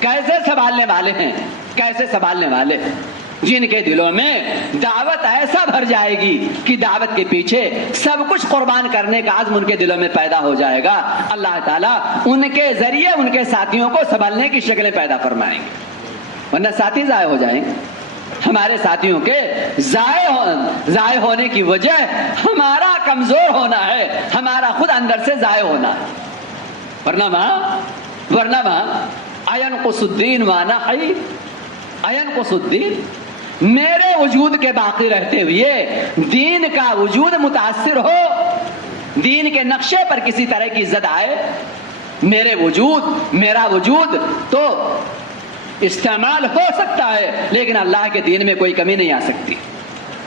کیسے سنبھالنے والے ہیں؟ کیسے سنبھالنے والے؟ جن کے دلوں میں دعوت ایسا بھر جائے گی کہ دعوت کے پیچھے سب کچھ قربان کرنے کا عزم ان کے دلوں میں پیدا ہو جائے گا، اللہ تعالیٰ ان کے ذریعے ان کے ساتھیوں کو سنبھلنے کی شکلیں پیدا فرمائیں گے، ورنہ ساتھی ضائع ہو جائیں گے۔ ہمارے ساتھیوں کے ضائع ہونے کی وجہ ہمارا کمزور ہونا ہے، ہمارا خود اندر سے ضائع ہونا ہے، ورنہ وہاں اینقص الدین وانا حی، اینقص الدین، میرے وجود کے باقی رہتے ہوئے دین کا وجود متاثر ہو، دین کے نقشے پر کسی طرح کی زد آئے، میرا وجود تو استعمال ہو سکتا ہے لیکن اللہ کے دین میں کوئی کمی نہیں آ سکتی۔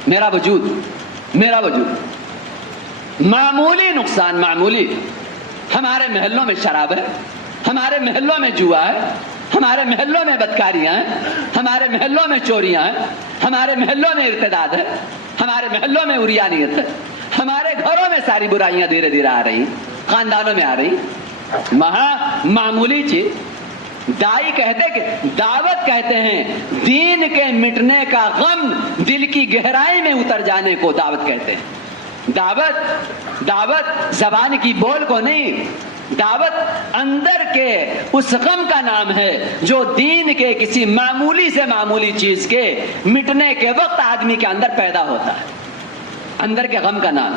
میرا وجود معمولی نقصان، معمولی، ہمارے محلوں میں شراب ہے، ہمارے محلوں میں جوا ہے، ہمارے محلوں میں بدکاریاں ہیں، ہمارے محلوں میں چوریاں ہیں، ہمارے محلوں میں ارتداد ہے، ہمارے محلوں میں عریانیت ہے، ہمارے گھروں میں ساری برائیاں دھیرے دھیرے آ رہی، خاندانوں میں آ رہی، وہاں معمولی چیز۔ دائی کہتے کہ دعوت کہتے ہیں دین کے مٹنے کا غم دل کی گہرائی میں اتر جانے کو دعوت کہتے ہیں۔ دعوت زبان کی بول کو نہیں، دعوت اندر کے اس غم کا نام ہے جو دین کے کسی معمولی سے معمولی چیز کے مٹنے کے وقت آدمی کے اندر پیدا ہوتا ہے، اندر کے غم کا نام۔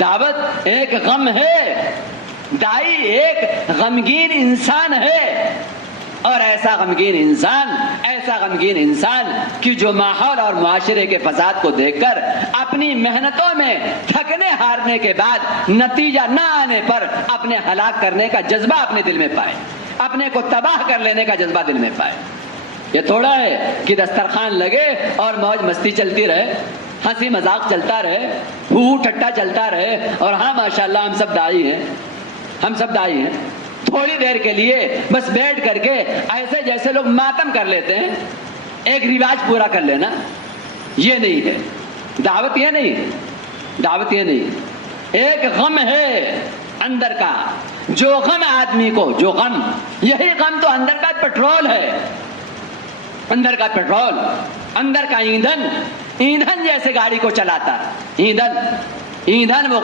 دعوت ایک غم ہے، دائی ایک غمگین انسان ہے، اور ایسا غمگین انسان کہ جو ماحول اور معاشرے کے فساد کو دیکھ کر اپنی محنتوں میں تھکنے ہارنے کے بعد نتیجہ نہ آنے پر اپنے ہلاک کرنے کا جذبہ اپنے دل میں پائے، اپنے کو تباہ کر لینے کا جذبہ دل میں پائے۔ یہ تھوڑا ہے کہ دسترخوان لگے اور موج مستی چلتی رہے، ہنسی مذاق چلتا رہے، ہو ٹھٹا چلتا رہے، اور ہاں ماشاءاللہ ہم سب دائی ہیں، تھوڑی دیر کے لیے بس بیٹھ کر کے ایسے جیسے لوگ ماتم کر لیتے ہیں، ایک رواج پورا کر لینا، یہ نہیں ہے دعوت، یہ نہیں، ایک غم ہے اندر کا، جو غم آدمی کو، یہی غم تو اندر کا پیٹرول ہے، اندر کا پیٹرول، اندر کا ایندھن جیسے گاڑی کو چلاتا ہے، ایندھن وہ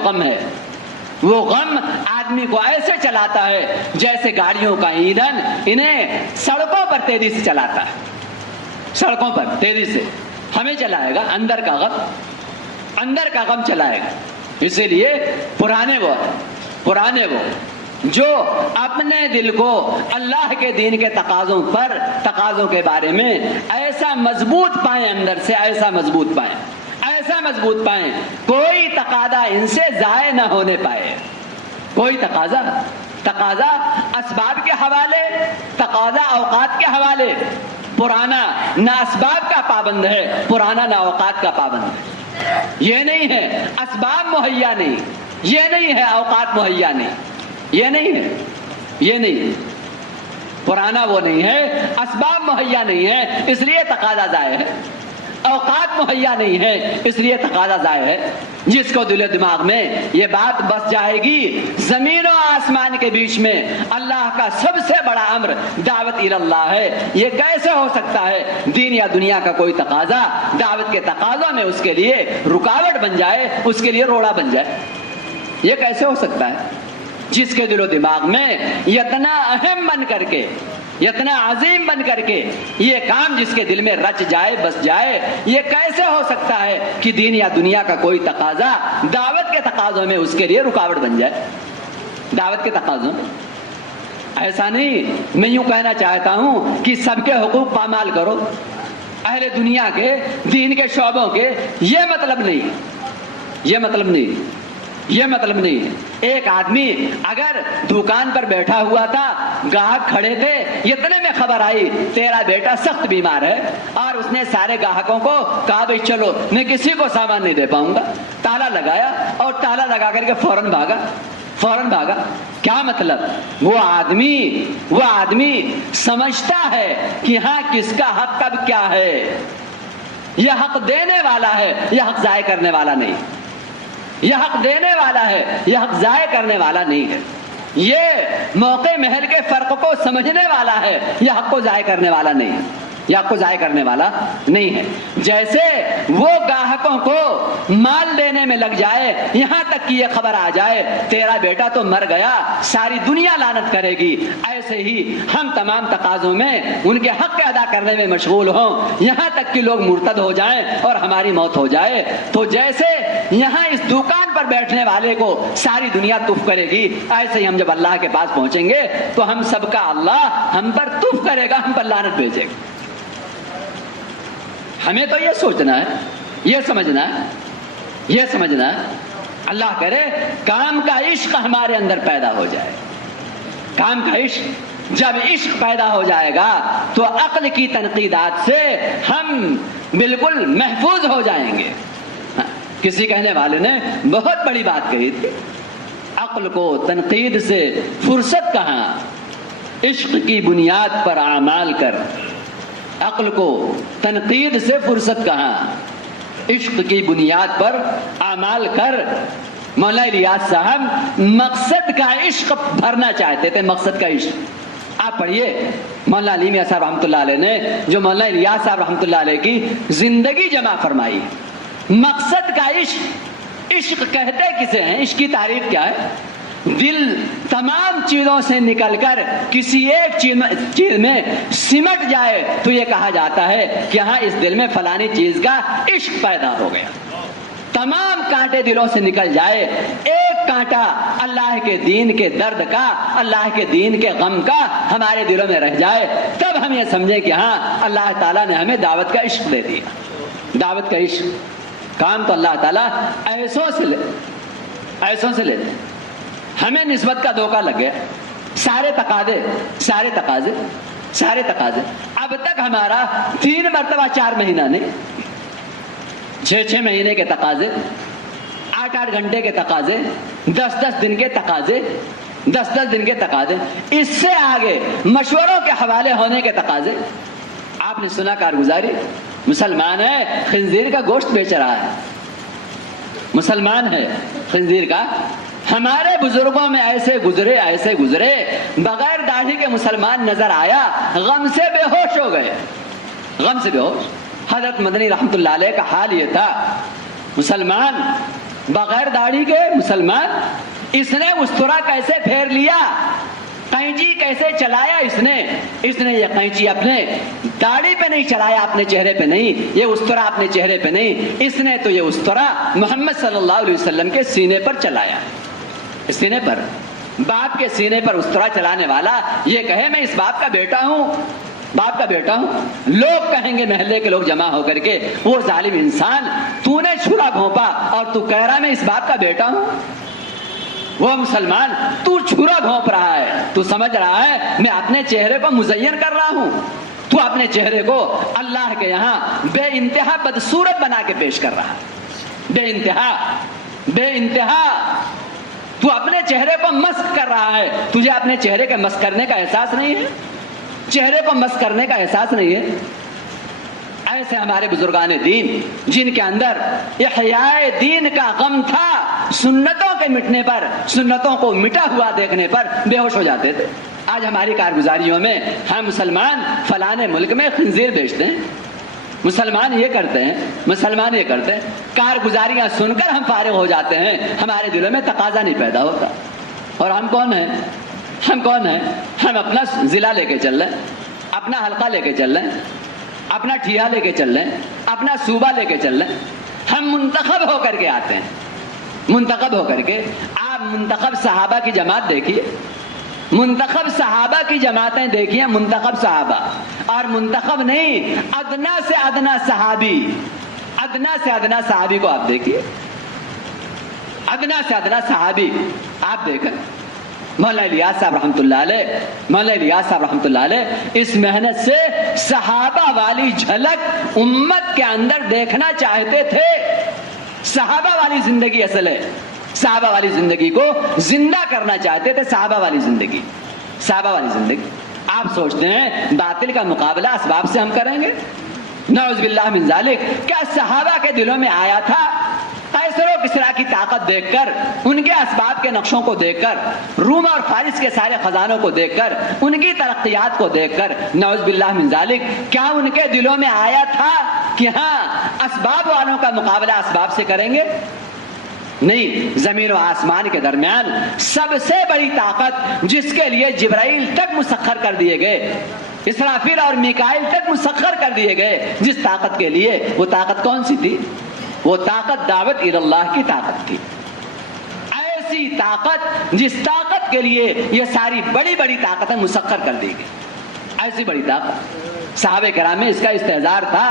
غم ہے، وہ غم آدمی کو ایسے چلاتا ہے جیسے گاڑیوں کا ایندھن انہیں سڑکوں پر تیزی سے چلاتا ہے، سڑکوں پر تیزی سے ہمیں چلائے گا، اندر کا غم چلائے گا۔ اسی لیے پرانے وہ جو اپنے دل کو اللہ کے دین کے تقاضوں کے بارے میں ایسا مضبوط پائیں، اندر سے ایسا مضبوط پائیں کوئی تقاضا ان سے ضائع نہ ہونے پائے، کوئی تقاضا اسباب کے حوالے، تقاضا اوقات کے حوالے، پرانا نہ اسباب کا پابند ہے، پرانا نہ اوقات کا پابند ہے، یہ نہیں ہے اسباب مہیا نہیں، یہ نہیں ہے اوقات مہیا نہیں، یہ نہیں، پرانا وہ نہیں ہے، اسباب مہیا نہیں ہے اس لیے تقاضا ضائع ہے، اوقات مہیا نہیں ہے اس لیے تقاضا ضائع ہے۔ جس کو دل و دماغ میں یہ بات بس جائے گی زمین و آسمان کے بیچ میں اللہ کا سب سے بڑا امر دعوت اللہ ہے، یہ کیسے ہو سکتا ہے دین یا دنیا کا کوئی تقاضا دعوت کے تقاضوں میں اس کے لیے رکاوٹ بن جائے، اس کے لیے روڑا بن جائے، یہ کیسے ہو سکتا ہے؟ جس کے دل و دماغ میں اتنا اہم بن کر کے، اتنا عظیم بن کر کے یہ کام جس کے دل میں رچ جائے، بس جائے، یہ کیسے ہو سکتا ہے کہ دین یا دنیا کا کوئی تقاضا دعوت کے تقاضوں میں اس کے لیے رکاوٹ بن جائے؟ دعوت کے تقاضوں ایسا نہیں، میں یوں کہنا چاہتا ہوں کہ سب کے حقوق پامال کرو، اہل دنیا کے دین کے شعبوں کے، یہ مطلب نہیں۔ ایک آدمی اگر دکان پر بیٹھا ہوا تھا، گاہک کھڑے تھے، اتنے میں خبر آئی تیرا بیٹا سخت بیمار ہے، اور اس نے سارے گاہکوں کو کہا بھائی چلو، میں کسی کو سامان نہیں دے پاؤں گا، تالا لگایا اور تالا لگا کر کے فوراً بھاگا۔ کیا مطلب؟ وہ آدمی سمجھتا ہے کہ ہاں کس کا حق کب کیا ہے، یہ حق دینے والا ہے، یہ حق ضائع کرنے والا نہیں، یہ حق دینے والا ہے، یہ حق ضائع کرنے والا نہیں ہے۔ یہ موقع محل کے فرق کو سمجھنے والا ہے، یہ حق کو ضائع کرنے والا نہیں ہے، یہ حق کو ضائع کرنے والا نہیں ہے۔ جیسے وہ گاہکوں کو مال دینے میں لگ جائے، یہاں تک کہ یہ خبر آ جائے تیرا بیٹا تو مر گیا، ساری دنیا لعنت کرے گی، ایسے ہی ہم تمام تقاضوں میں ان کے حق ادا کرنے میں مشغول ہوں، یہاں تک کہ لوگ مرتد ہو جائیں اور ہماری موت ہو جائے۔ تو جیسے یہاں اس دکان پر بیٹھنے والے کو ساری دنیا تف کرے گی، ایسے ہی ہم جب اللہ کے پاس پہنچیں گے تو ہم سب کا اللہ ہم پر تف کرے گا، ہم پر لعنت بھیجے گا۔ ہمیں تو یہ سوچنا ہے، یہ سمجھنا ہے، یہ سمجھنا ہے، اللہ کرے کام کا عشق ہمارے اندر پیدا ہو جائے۔ کام کا عشق جب عشق پیدا ہو جائے گا تو عقل کی تنقیدات سے ہم بالکل محفوظ ہو جائیں گے۔ کسی کہنے والے نے بہت بڑی بات کہی تھی، عقل کو تنقید سے فرصت کہاں، عشق کی بنیاد پر اعمال کر۔ عقل کو تنقید سے فرصت کہاں، عشق کی بنیاد پر اعمال کر۔ مولانا الیاس صاحب مقصد کا عشق بھرنا چاہتے تھے، مقصد کا عشق۔ آپ پڑھیے مولانا علی میاں صاحب رحمۃ اللہ علیہ نے جو مولانا الیاس صاحب رحمۃ اللہ علیہ کی زندگی جمع فرمائی، مقصد کا عشق۔ عشق کہتے کسے ہیں، عشق کی تعریف کیا ہے؟ دل تمام چیزوں سے نکل کر کسی ایک چیز میں سمٹ جائے تو یہ کہا جاتا ہے کہ ہاں اس دل میں فلانی چیز کا عشق پیدا ہو گیا۔ تمام کانٹے دلوں سے نکل جائے، ایک کانٹا اللہ کے دین کے درد کا، اللہ کے دین کے غم کا ہمارے دلوں میں رہ جائے، تب ہم یہ سمجھیں کہ ہاں اللہ تعالیٰ نے ہمیں دعوت کا عشق دے دیا۔ دعوت کا عشق کام تو اللہ تعالیٰ ایسوں سے لے ہمیں نسبت کا دھوکہ لگ گیا، سارے تقاضے اب تک ہمارا 3 مرتبہ 4 مہینہ نہیں، 6 مہینے کے تقاضے، 8 گھنٹے کے تقاضے، 10 دن کے تقاضے، 10 دن کے تقاضے، اس سے آگے مشوروں کے حوالے ہونے کے تقاضے۔ آپ نے سنا کارگزاری، مسلمان ہے خنزیر کا گوشت بیچ رہا ہے، مسلمان ہے خنزیر کا۔ ہمارے بزرگوں میں ایسے گزرے بغیر داڑھی کے مسلمان نظر آیا، غم سے بے ہوش ہو گئے، غم سے بے ہوش۔ حضرت مدنی رحمت اللہ علیہ کا حال یہ تھا، مسلمان بغیر داڑھی کے مسلمان، اس نے استرا کیسے پھیر لیا، قینچی کیسے چلایا، اس نے یہ قینچی اپنے داڑھی پہ نہیں چلایا، اپنے چہرے پہ نہیں، یہ استرا اپنے چہرے پہ نہیں، اس نے تو یہ استرا محمد صلی اللہ علیہ وسلم کے سینے پر چلایا۔ سینے پر، باپ کے سینے پر استرا چلانے والا یہ کہے میں اس باپ کا بیٹا ہوں، باپ کا بیٹا ہوں، لوگ کہیں گے، محلے کے لوگ جمع ہو کر کے، وہ ظالم انسان تو نے چھرا گھونپا اور تو کہہ رہا میں اس باپ کا بیٹا ہوں۔ وہ مسلمان تو چھرا گھونپ رہا ہے، تو سمجھ رہا ہے میں اپنے چہرے کو مزین کر رہا ہوں، تو اپنے چہرے کو اللہ کے یہاں بے انتہا بدصورت بنا کے پیش کر رہا ہے، بے انتہا تو اپنے چہرے کو مسخ کر رہا ہے۔ تجھے اپنے چہرے کے مسخ کرنے کا احساس نہیں ہے، چہرے کو مسخ کرنے کا احساس نہیں ہے۔ ایسے ہمارے بزرگان دین جن کے اندر احیاء دین کا غم تھا، سنتوں کے مٹنے پر، سنتوں کو مٹا ہوا دیکھنے پر بے ہوش ہو جاتے تھے۔ آج ہماری کارگزاریوں میں ہم مسلمان فلانے ملک میں خنزیر بیچتے ہیں، مسلمان یہ کرتے ہیں، کارگزاریاں سن کر ہم فارغ ہو جاتے ہیں، ہمارے دلوں میں تقاضا نہیں پیدا ہوتا۔ اور ہم کون ہیں؟ ہم اپنا ضلع لے کے چل رہے ہیں، اپنا حلقہ لے کے چل رہے ہیں، اپنا ٹھیا لے کے چل رہے ہیں، اپنا صوبہ لے کے چل رہے ہیں۔ ہم منتخب ہو کر کے آتے ہیں، منتخب ہو کر کے۔ آپ منتخب صحابہ کی جماعت دیکھیے، منتخب صحابہ کی جماعتیں دیکھیے، منتخب صحابہ، اور منتخب نہیں، ادنا سے ادنا صحابی کو آپ دیکھیے، ادنا سے ادنا صحابی آپ دیکھیں۔ مولانا الیاس صاحب رحمۃ اللہ علیہ اس محنت سے صحابہ والی جھلک امت کے اندر دیکھنا چاہتے تھے۔ صحابہ والی زندگی اصل ہے، صحابہ والی زندگی کو زندہ کرنا چاہتے تھے، صحابہ والی زندگی۔ آپ سوچتے ہیں باطل کا مقابلہ اسباب سے ہم کریں گے؟ نعوذ باللہ من ذالک۔ کیا صحابہ کے دلوں میں آیا تھا؟ قیصر و کسرا کی طاقت دیکھ کر، ان کے اسباب کے نقشوں کو دیکھ کر، روم اور فارس کے سارے خزانوں کو دیکھ کر، ان کی ترقیات کو دیکھ کر، نعوذ باللہ من ذالک، کیا ان کے دلوں میں آیا تھا کہ ہاں اسباب والوں کا مقابلہ اسباب سے کریں گے؟ نہیں. زمین و آسمان کے درمیان سب سے بڑی طاقت جس کے لیے جبرائیل تک مسخر کر دیے گئے، اسرافیل اور میکائیل تک مسخر کر دیے گئے، جس طاقت کے لیے، وہ طاقت کون سی تھی؟ وہ طاقت دعوت الی اللہ کی طاقت تھی. ایسی طاقت جس طاقت کے لیے یہ ساری بڑی بڑی طاقتیں مسخر کر دی گئی. ایسی بڑی طاقت. صحابہ کرام میں اس کا استحضار تھا،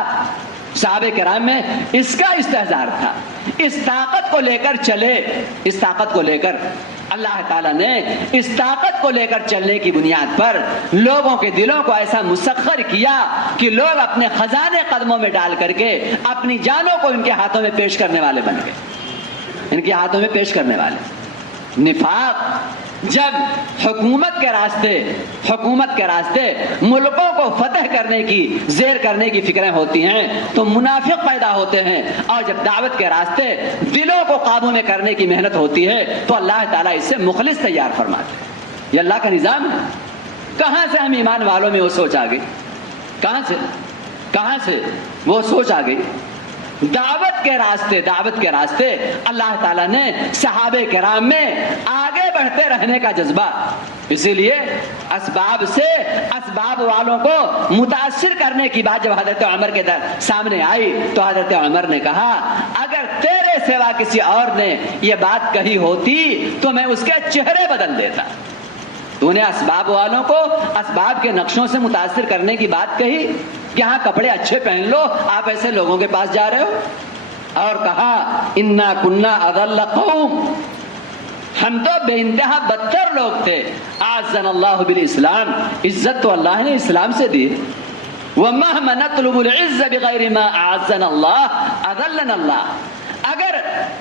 صحابہ کرام میں اس کا استحضار تھا. اس طاقت کو لے کر چلے، اس طاقت کو لے کر اللہ تعالیٰ نے اس طاقت کو لے کر چلنے کی بنیاد پر لوگوں کے دلوں کو ایسا مسخر کیا کہ لوگ اپنے خزانے قدموں میں ڈال کر کے اپنی جانوں کو ان کے ہاتھوں میں پیش کرنے والے بن گئے. ان کے ہاتھوں میں پیش کرنے والے. نفاق جب حکومت کے راستے ملکوں کو فتح کرنے کی، زیر کرنے کی فکریں ہوتی ہیں تو منافق پیدا ہوتے ہیں، اور جب دعوت کے راستے دلوں کو قابو میں کرنے کی محنت ہوتی ہے تو اللہ تعالیٰ اس سے مخلص تیار فرماتے ہیں. یہ اللہ کا نظام ہے. کہاں سے ہم ایمان والوں میں وہ سوچ آ گئی؟ کہاں سے وہ سوچ آ گئی؟ دعوت کے راستے اللہ تعالیٰ نے صحابہ کرام میں آگے بڑھتے رہنے کا جذبہ. اسی لیے اسباب والوں کو متاثر کرنے کی بات جب حضرت عمر کے سامنے آئی تو حضرت عمر نے کہا اگر تیرے سوا کسی اور نے یہ بات کہی ہوتی تو میں اس کے چہرے بدل دیتا. تو نے اسباب والوں کو اسباب کے نقشوں سے متاثر کرنے کی بات کہی کہ ہاں کپڑے اچھے پہن لو، آپ ایسے لوگوں کے پاس جا رہے ہو. اور کہا انا کنا اضل قوم، ہم تو بے انتہا بدتر لوگ تھے. اعزنا اللہ بالاسلام، عزت تو اللہ نے اسلام سے دی. ومهما نطلب العز بغیر ما اعزنا اللہ اذلنا اللہ. اگر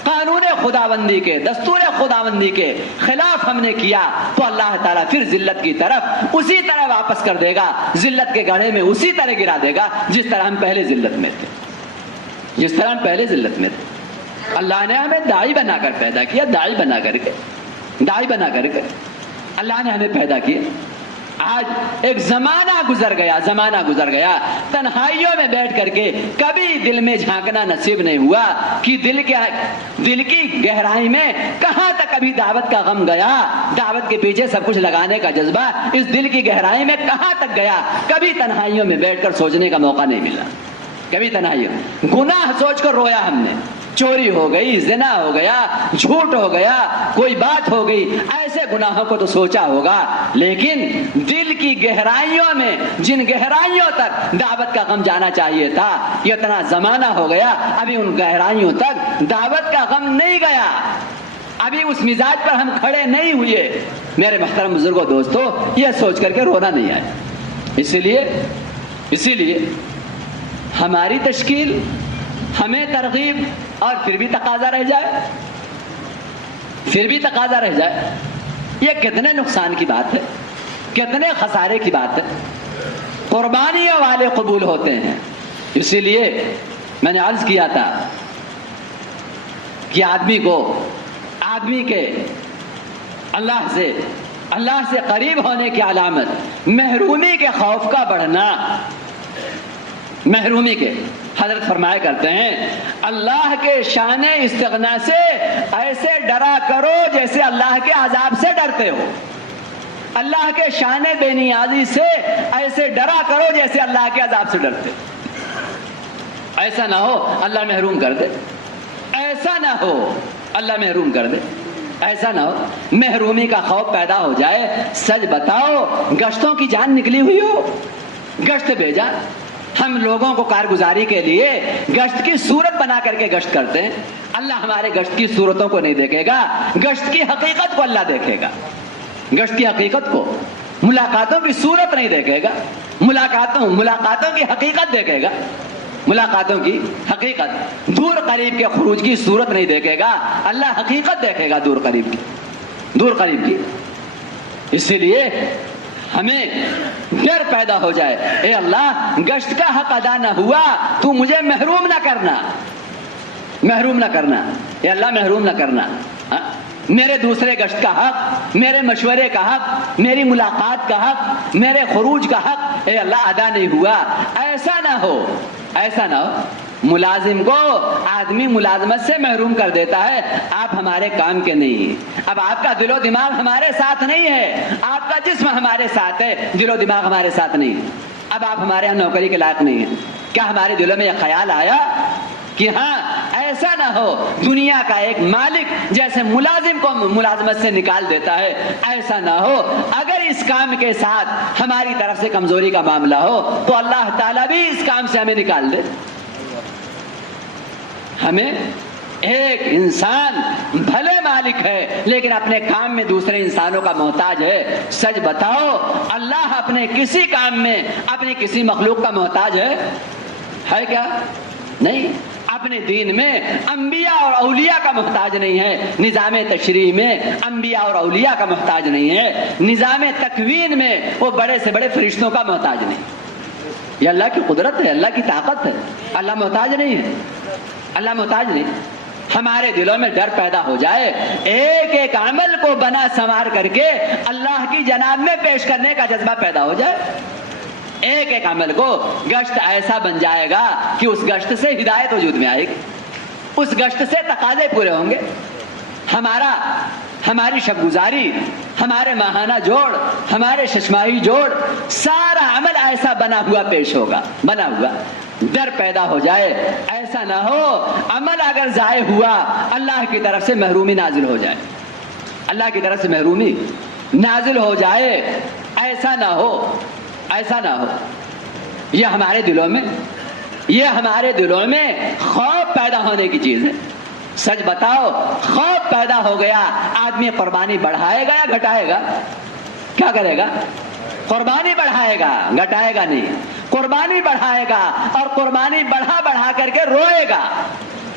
قانون خداوندی کے، دستور خداوندی کے خلاف ہم نے کیا تو اللہ تعالیٰ پھر ذلت کی طرف اسی طرح واپس کر دے گا، ذلت کے گڑھے میں اسی طرح گرا دے گا جس طرح ہم پہلے ذلت میں تھے. اللہ نے ہمیں داعی بنا کر پیدا کیا، داعی بنا کر کے اللہ نے ہمیں پیدا کیا. آج ایک زمانہ گزر گیا تنہائیوں میں بیٹھ کر کے کبھی دل میں جھانکنا نصیب نہیں ہوا کہ دل کی گہرائی میں کہاں تک ابھی دعوت کا غم گیا، دعوت کے پیچھے سب کچھ لگانے کا جذبہ اس دل کی گہرائی میں کہاں تک گیا. کبھی تنہائیوں میں بیٹھ کر سوچنے کا موقع نہیں ملا. کبھی تنہائیوں گناہ سوچ کر رویا ہم نے، چوری ہو گئی، زنا ہو گیا، جھوٹ ہو گیا، کوئی بات ہو گئی، ایسے گناہوں کو تو سوچا ہوگا، لیکن دل کی گہرائیوں میں جن گہرائیوں تک دعوت کا غم جانا چاہیے تھا، یہ اتنا زمانہ ہو گیا ابھی ان گہرائیوں تک دعوت کا غم نہیں گیا، ابھی اس مزاج پر ہم کھڑے نہیں ہوئے. میرے محترم بزرگوں، دوستو، یہ سوچ کر کے رونا نہیں آیا. اسی لیے ہماری تشکیل، ہمیں ترغیب، اور پھر بھی تقاضا رہ جائے، یہ کتنے نقصان کی بات ہے، کتنے خسارے کی بات ہے. قربانیوں والے قبول ہوتے ہیں. اسی لیے میں نے عرض کیا تھا کہ آدمی کے اللہ سے قریب ہونے کی علامت محرومی کے خوف کا بڑھنا. محرومی کے حضرت فرمایا کرتے ہیں اللہ کے شان استغنا سے ایسے ڈرا کرو جیسے اللہ کے عذاب سے ڈرتے ہو. اللہ کے شان بے نیازی سے ایسے ڈرا کرو جیسے اللہ کے عذاب سے ڈرتے. ایسا نہ ہو اللہ محروم کر دے، ایسا نہ ہو اللہ محروم کر دے، ایسا نہ ہو محرومی کا خوف پیدا ہو جائے. سچ بتاؤ، گشتوں کی جان نکلی ہوئی ہو، گشت بھیجا. ہم لوگوں کو کارگزاری کے لیے گشت کی صورت بنا کر کے گشت کرتے ہیں. اللہ ہمارے گشت کی صورتوں کو نہیں دیکھے گا، گشت کی حقیقت کو اللہ دیکھے گا. گشت کی حقیقت کو، ملاقاتوں کی صورت نہیں دیکھے گا، ملاقاتوں کی حقیقت دیکھے گا. ملاقاتوں کی حقیقت، دور قریب کے خروج کی صورت نہیں دیکھے گا، اللہ حقیقت دیکھے گا دور قریب کی. اسی لیے ہمیں ڈر پیدا ہو جائے، اے اللہ گشت کا حق ادا نہ ہوا تو مجھے محروم نہ کرنا. یا اللہ محروم نہ کرنا. میرے دوسرے گشت کا حق، میرے مشورے کا حق، میری ملاقات کا حق، میرے خروج کا حق اے اللہ ادا نہیں ہوا. ایسا نہ ہو، ایسا نہ ہو. ملازم کو آدمی ملازمت سے محروم کر دیتا ہے، آپ ہمارے کام کے نہیں ہیں، اب آپ کا دل و دماغ ہمارے ساتھ نہیں ہے، آپ کا جسم ہمارے ساتھ ہے، دل و دماغ ہمارے ساتھ نہیں ہے، اب آپ ہمارے یہاں نوکری کے لائق نہیں ہیں. کیا ہمارے دلوں میں یہ خیال آیا کہ ہاں ایسا نہ ہو دنیا کا ایک مالک جیسے ملازم کو ملازمت سے نکال دیتا ہے، ایسا نہ ہو. اگر اس کام کے ساتھ ہماری طرف سے کمزوری کا معاملہ ہو تو اللہ تعالیٰ بھی اس کام سے ہمیں نکال دے. ہمیں ایک انسان بھلے مالک ہے لیکن اپنے کام میں دوسرے انسانوں کا محتاج ہے. سچ بتاؤ اللہ اپنے کسی کام میں اپنی کسی مخلوق کا محتاج ہے کیا؟ نہیں. اپنے دین میں انبیاء اور اولیاء کا محتاج نہیں ہے، نظام تشریع میں انبیاء اور اولیاء کا محتاج نہیں ہے، نظام تکوین میں وہ بڑے سے بڑے فرشتوں کا محتاج نہیں. یہ اللہ کی قدرت ہے، اللہ کی طاقت ہے. اللہ محتاج نہیں ہے، اللہ محتاج نہیں. ہمارے دلوں میں ڈر پیدا ہو جائے، ایک ایک عمل کو بنا سنوار کر کے اللہ کی جناب میں پیش کرنے کا جذبہ پیدا ہو جائے. ایک ایک عمل کو گشت ایسا بن جائے گا کہ اس گشت سے ہدایت وجود میں آئے گی، اس گشت سے تقاضے پورے ہوں گے. ہماری شب گزاری، ہمارے ماہانہ جوڑ، ہمارے ششماہی جوڑ، سارا عمل ایسا بنا ہوا پیش ہوگا، بنا ہوا. ڈر پیدا ہو جائے، ایسا نہ ہو عمل اگر ضائع ہوا اللہ کی طرف سے محرومی نازل ہو جائے، اللہ کی طرف سے محرومی نازل ہو جائے. ایسا نہ ہو، ایسا نہ ہو. یہ ہمارے دلوں میں خوف پیدا ہونے کی چیز ہے. سچ بتاؤ خوف پیدا ہو گیا، آدمی قربانی بڑھائے گا یا گھٹائے گا؟ کیا کرے گا؟ قربانی بڑھائے گا، گھٹائے گا نہیں. قربانی بڑھائے گا اور قربانی بڑھا کر کے روئے گا،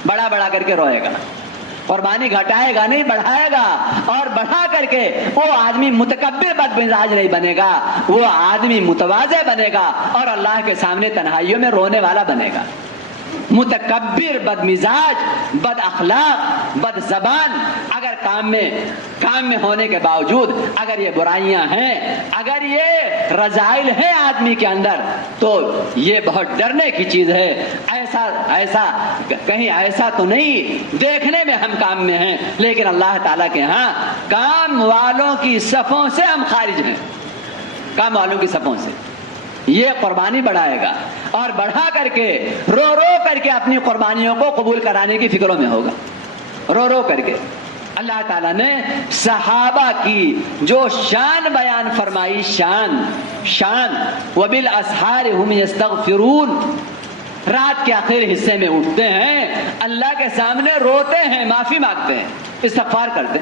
بڑھا کر کے روئے گا. قربانی گھٹائے گا نہیں، بڑھائے گا، اور بڑھا کر کے وہ آدمی متکبر بد مزاج نہیں بنے گا، وہ آدمی متواضع بنے گا اور اللہ کے سامنے تنہائیوں میں رونے والا بنے گا. متکبر، بد مزاج، بد اخلاق، بد زبان اگر کام میں ہونے کے باوجود اگر یہ برائیاں ہیں، اگر یہ رذائل ہیں آدمی کے اندر، تو یہ بہت ڈرنے کی چیز ہے. ایسا کہیں ایسا تو نہیں دیکھنے میں ہم کام میں ہیں لیکن اللہ تعالیٰ کے ہاں کام والوں کی صفوں سے ہم خارج ہیں، کام والوں کی صفوں سے. یہ قربانی بڑھائے گا اور بڑھا کر کے رو کر کے اپنی قربانیوں کو قبول کرانے کی فکروں میں ہوگا، رو کر کے. اللہ تعالیٰ نے صحابہ کی جو شان بیان فرمائی، شان وبالاسحار هم یستغفرون، رات کے آخر حصے میں اٹھتے ہیں، اللہ کے سامنے روتے ہیں، معافی مانگتے ہیں، استغفار کرتے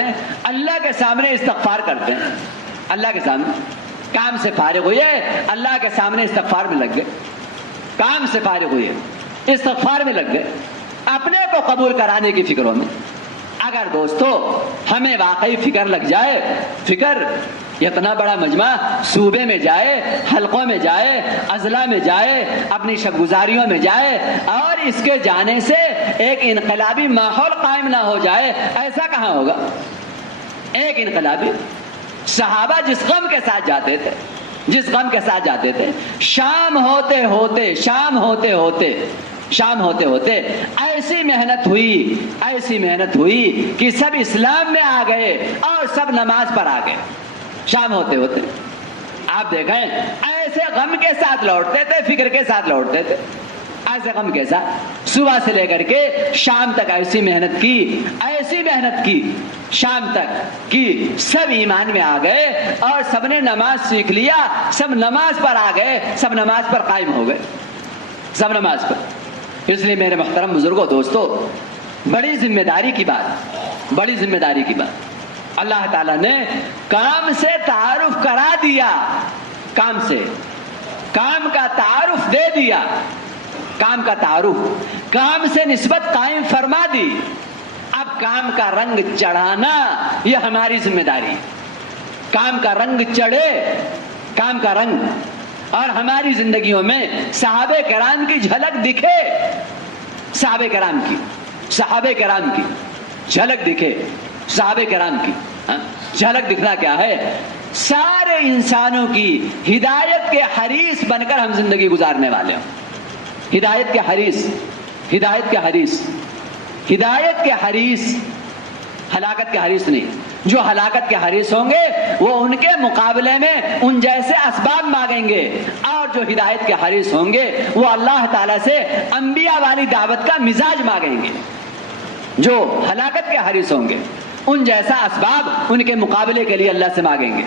ہیں، اللہ کے سامنے استغفار کرتے ہیں. اللہ کے سامنے کام سے فارغ ہوئے، اللہ کے سامنے استغفار میں لگ گئے، کام سے فارغ ہوئے استغفار میں لگ گئے، اپنے کو قبول کرانے کی فکروں میں. اگر دوستو ہمیں واقعی فکر لگ جائے، فکر اتنا بڑا مجمع صوبے میں جائے، حلقوں میں جائے، اضلاع میں جائے، اپنی شب گزاریوں میں جائے اور اس کے جانے سے ایک انقلابی ماحول قائم نہ ہو جائے، ایسا کہاں ہوگا؟ ایک انقلابی. صحابہ جس غم کے ساتھ جاتے تھے، شام ہوتے ہوتے ایسی محنت ہوئی کہ سب اسلام میں آ گئے اور سب نماز پر آ گئے. شام ہوتے ہوتے آپ دیکھیں ایسے غم کے ساتھ لوٹتے تھے، فکر کے ساتھ لوٹتے تھے، ایسے غم کے ساتھ صبح سے لے کر کے شام تک ایسی محنت کی شام تک کی. سب ایمان میں آ گئے اور سب نے نماز سیکھ لیا، سب نماز پر آ گئے، سب نماز پر قائم ہو گئے، سب نماز پر. اس لیے میرے محترم بزرگوں، دوستو، بڑی ذمہ داری کی بات اللہ تعالیٰ نے کام سے تعارف کرا دیا، کام کا تعارف دے دیا، کام سے نسبت قائم فرما دی. اب کام کا رنگ چڑھانا یہ ہماری ذمہ داری ہے. کام کا رنگ چڑھے، کام کا رنگ، اور ہماری زندگیوں میں صحابہ کرام کی جھلک دکھے. صحابہ کرام کی جھلک دکھے، صحابہ کرام کی جھلک دکھنا کیا ہے؟ سارے انسانوں کی ہدایت کے حریص بن کر ہم زندگی گزارنے والے ہوں. ہدایت کے حریص، ہلاکت کے حریص نہیں. جو ہلاکت کے حریص ہوں گے وہ ان کے مقابلے میں ان جیسے اسباب مانگیں گے، اور جو ہدایت کے حریص ہوں گے وہ اللہ تعالیٰ سے انبیاء والی دعوت کا مزاج مانگیں گے. جو ہلاکت کے حریص ہوں گے ان جیسا اسباب ان کے مقابلے کے لیے اللہ سے مانگیں گے،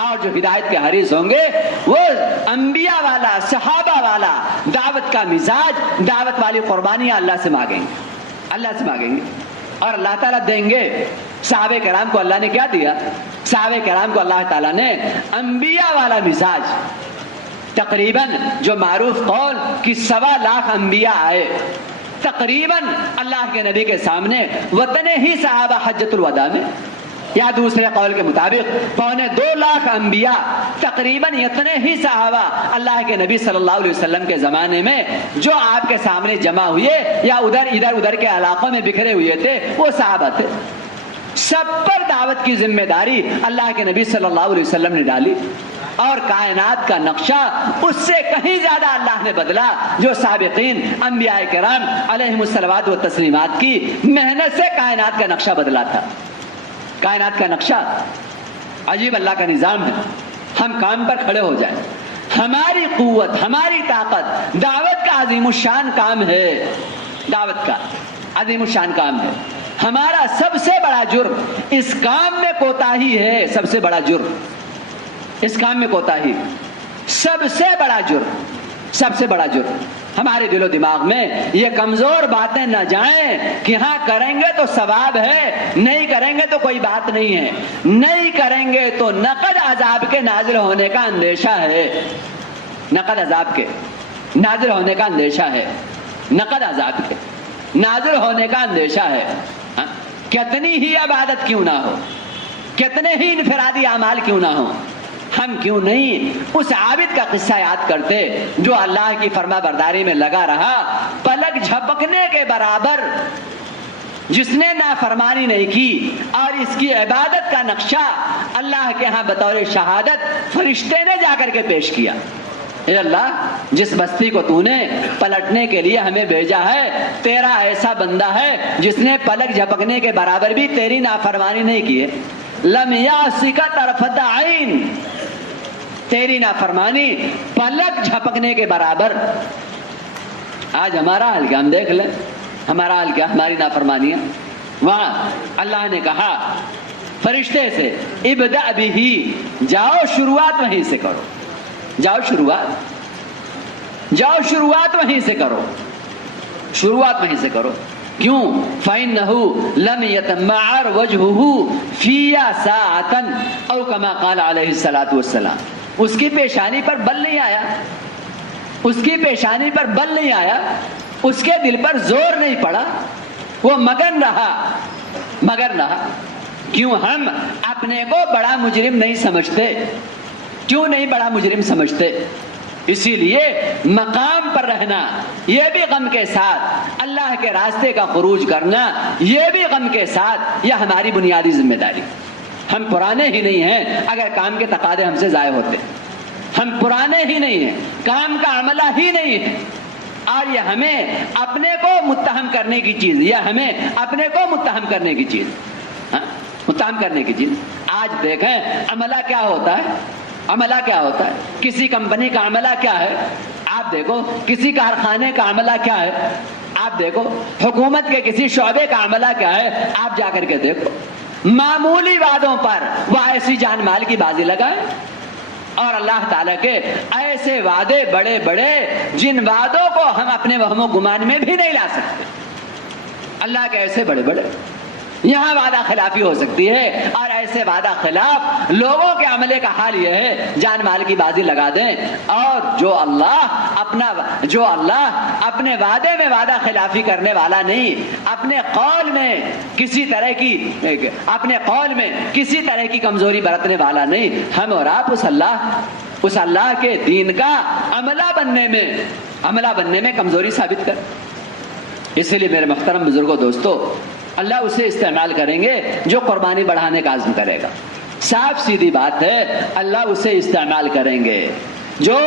اور جو ہدایت کے حریص ہوں گے وہ انبیاء والا، صحابہ والا دعوت کا مزاج، دعوت والی قربانیاں اللہ سے مانگیں گے اور اللہ تعالیٰ دیں گے. صحابہ کرام کو اللہ نے کیا دیا؟ صحابہ کرام کو اللہ تعالیٰ نے انبیاء والا مزاج. تقریباً جو معروف قول کہ 1.25 لاکھ انبیاء آئے تقریباً اللہ کے نبی کے سامنے وطن ہی صحابہ حجۃ الوداع میں، یا دوسرے قول کے مطابق 2.25 لاکھ انبیاء تقریباً اتنے ہی صحابہ اللہ کے نبی صلی اللہ علیہ وسلم کے زمانے میں جو آپ کے سامنے جمع ہوئے یا ادھر کے علاقوں میں بکھرے ہوئے تھے وہ صحابہ تھے. سب پر دعوت کی ذمہ داری اللہ کے نبی صلی اللہ علیہ وسلم نے ڈالی، اور کائنات کا نقشہ اس سے کہیں زیادہ اللہ نے بدلا جو سابقین انبیاء کرام علیہم الصلوات و تسلیمات کی محنت سے کائنات کا نقشہ بدلا تھا. کائنات کا نقشہ عجیب اللہ کا نظام ہے. ہم کام پر کھڑے ہو جائیں، ہماری قوت، ہماری طاقت، دعوت کا عظیم الشان کام ہے، دعوت کا عظیم الشان کام ہے. ہمارا سب سے بڑا جرم اس کام میں کوتاہی ہے. سب سے بڑا جرم اس کام میں کوتاہی، سب سے بڑا جرم ہمارے دل و دماغ میں یہ کمزور باتیں نہ جائیں کہ ہاں کریں گے تو ثواب ہے، نہیں کریں گے تو کوئی بات نہیں ہے، نہیں کریں گے تو نقد عذاب کے نازل ہونے کا اندیشہ ہے، نقد عذاب کے نازل ہونے کا اندیشہ ہے، نقد عذاب کے نازل ہونے کا اندیشہ ہے. کتنی ہی عبادت کیوں نہ ہو، کتنے ہی انفرادی اعمال کیوں نہ ہو، ہم کیوں نہیں اس عابد کا قصہ یاد کرتے جو اللہ کی فرما برداری میں لگا رہا، پلک جھپکنے کے برابر جس نے نافرمانی نہیں کی، اور اس کی عبادت کا نقشہ اللہ کے ہاں بطور شہادت فرشتے نے جا کر کے پیش کیا. اے اللہ، جس بستی کو تو نے پلٹنے کے لیے ہمیں بھیجا ہے، تیرا ایسا بندہ ہے جس نے پلک جھپکنے کے برابر بھی تیری نافرمانی نہیں کی ہے. لم یعصک طرفۃ عین، تیری نافرمانی پلک جھپکنے کے برابر. آج ہمارا حال کیا، ہم دیکھ لیں ہمارا حال کیا، ہماری نافرمانیاں. وہاں اللہ نے کہا فرشتے سے ابدأ بہ، جاؤ شروعات وہیں سے کرو، جاؤ شروعات وہیں سے کرو، شروعات وہیں سے کرو. کیوں؟ فَإِنَّهُ لَمْ يَتَمَّعَرْ وَجْهُهُ فِيَّا سَاعَةً أَوْ كَمَا قَالَ عَلَيْهِ الصَّلَاةُ وَالسَّلَامُ. اس کی پیشانی پر بل نہیں آیا، اس کی پیشانی پر بل نہیں آیا، اس کے دل پر زور نہیں پڑا، وہ مگن رہا. کیوں ہم اپنے کو بڑا مجرم نہیں سمجھتے؟ کیوں نہیں بڑا مجرم سمجھتے؟ اسی لیے مقام پر رہنا، یہ بھی غم کے ساتھ اللہ کے راستے کا خروج کرنا، یہ بھی غم کے ساتھ، یہ ہماری بنیادی ذمہ داری. ہم پرانے ہی نہیں ہیں اگر کام کے تقاضے ہم سے ضائع ہوتے، ہم پرانے ہی نہیں ہیں، کام کا عملہ ہی نہیں ہے، اور یہ ہمیں اپنے کو متہم کرنے کی چیز، یہ ہمیں اپنے کو متہم کرنے کی چیز، متہم کرنے کی چیز. آج دیکھیں عملہ کیا ہوتا ہے، عملہ کیا ہوتا ہے، کسی کمپنی کا عملہ کیا ہے آپ دیکھو، کسی کارخانے کا عملہ کیا ہے آپ دیکھو، حکومت کے کسی شعبے کا عملہ کیا ہے آپ جا کر کے دیکھو. معمولی وعدوں پر وہ ایسی جان مال کی بازی لگائے، اور اللہ تعالیٰ کے ایسے وعدے بڑے بڑے جن وعدوں کو ہم اپنے وہم و گمان میں بھی نہیں لا سکتے. اللہ کے ایسے بڑے بڑے، یہاں وعدہ خلافی ہو سکتی ہے، اور ایسے وعدہ خلاف لوگوں کے عملے کا حال یہ ہے جان مال کی بازی لگا دیں. اور جو اللہ اپنے وعدے میں وعدہ خلافی کرنے والا نہیں، اپنے قول میں کسی طرح کی کمزوری برتنے والا نہیں، ہم اور آپ اس اللہ کے دین کا عملہ بننے میں کمزوری ثابت کر. اس لیے میرے محترم بزرگوں دوستو، اللہ اسے استعمال کریں گے جو قربانی بڑھانے کا عزم کرے گا. صاف سیدھی بات ہے، اللہ اسے استعمال کریں گے جو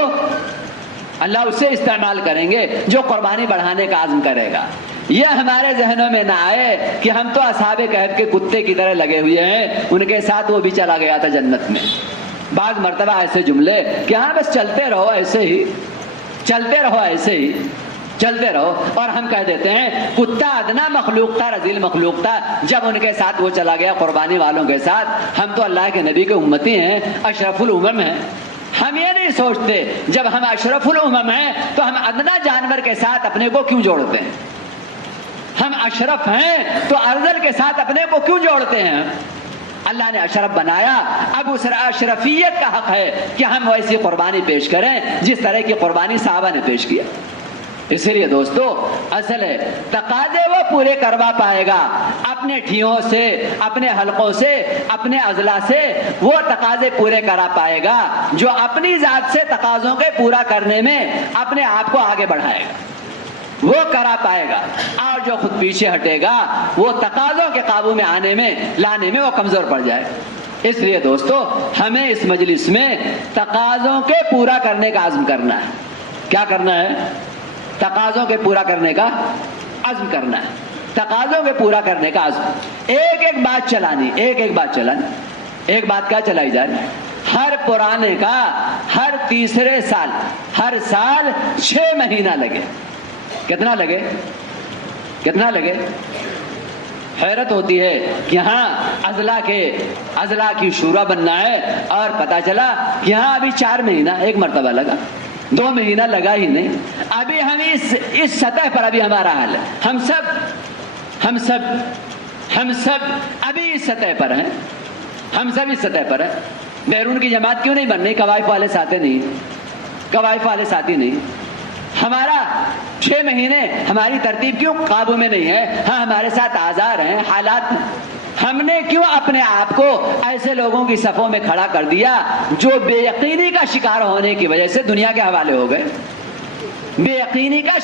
جو قربانی بڑھانے کا عزم کرے گا. یہ ہمارے ذہنوں میں نہ آئے کہ ہم تو اصحاب کہف کے کتے کی طرح لگے ہوئے ہیں، ان کے ساتھ وہ بھی چلا گیا تھا جنت میں. بعض مرتبہ ایسے جملے کہ ہاں بس چلتے رہو ایسے ہی، چلتے رہو، اور ہم کہہ دیتے ہیں کتا ادنا مخلوق تھا، رذیل مخلوق تھا، جب ان کے ساتھ وہ چلا گیا قربانی والوں کے ساتھ. ہم تو اللہ کے نبی کے امتی ہیں، اشرف الامم ہیں. ہم یہ نہیں سوچتے جب ہم اشرف الامم ہیں تو ہم ادنا جانور کے ساتھ اپنے کو کیوں جوڑتے ہیں؟ ہم اشرف ہیں تو ارذل کے ساتھ اپنے کو کیوں جوڑتے ہیں؟ اللہ نے اشرف بنایا، اب اس اشرفیت کا حق ہے کہ ہم ویسی قربانی پیش کریں جس طرح کی قربانی صحابہ نے پیش کیا. اسی لیے دوستو، اصل ہے تقاضے وہ پورے کروا پائے گا اپنے ٹھیوں سے، اپنے حلقوں سے، اپنے اضلاع سے. وہ تقاضے پورے کرا پائے گا جو اپنی ذات سے تقاضوں کے پورا کرنے میں اپنے آپ کو آگے بڑھائے گا، وہ کرا پائے گا. اور جو خود پیچھے ہٹے گا وہ تقاضوں کے قابو میں لانے میں وہ کمزور پڑ جائے. اس لیے دوستو، ہمیں اس مجلس میں تقاضوں کے پورا کرنے کا عزم کرنا ہے. کیا کرنا ہے؟ تقاضوں کے پورا کرنے کا عزم کرنا ہے. تقاضوں کے پورا کرنے کا عزم. ایک بات چلانی. ایک بات کیا چلائی جائے؟ ہر پرانے کا ہر تیسرے سال، ہر سال 6 مہینہ لگے. کتنا لگے؟ حیرت ہوتی ہے کہ یہاں اضلاع کی شورا بننا ہے اور پتا چلا کہ یہاں ابھی 4 مہینہ، 1 مرتبہ لگا، 2 مہینہ لگا ہی نہیں. ابھی ہم اس سطح پر ابھی ہمارا حال ہے. ہم سب ابھی اس سطح پر ہیں. بیرون کی جماعت کیوں نہیں بن رہی؟ قوائف والے ساتھی نہیں. ہمارا 6 مہینے ہماری ترتیب کیوں قابو میں نہیں ہے؟ ہاں ہمارے ساتھ آزار ہیں، حالات. ہم نے کیوں اپنے آپ کو ایسے لوگوں کی صفوں میں کھڑا کر دیا جو بے یقینی کا شکار ہونے کی وجہ سے دنیا کے حوالے ہو گئے؟ بے یقینی کا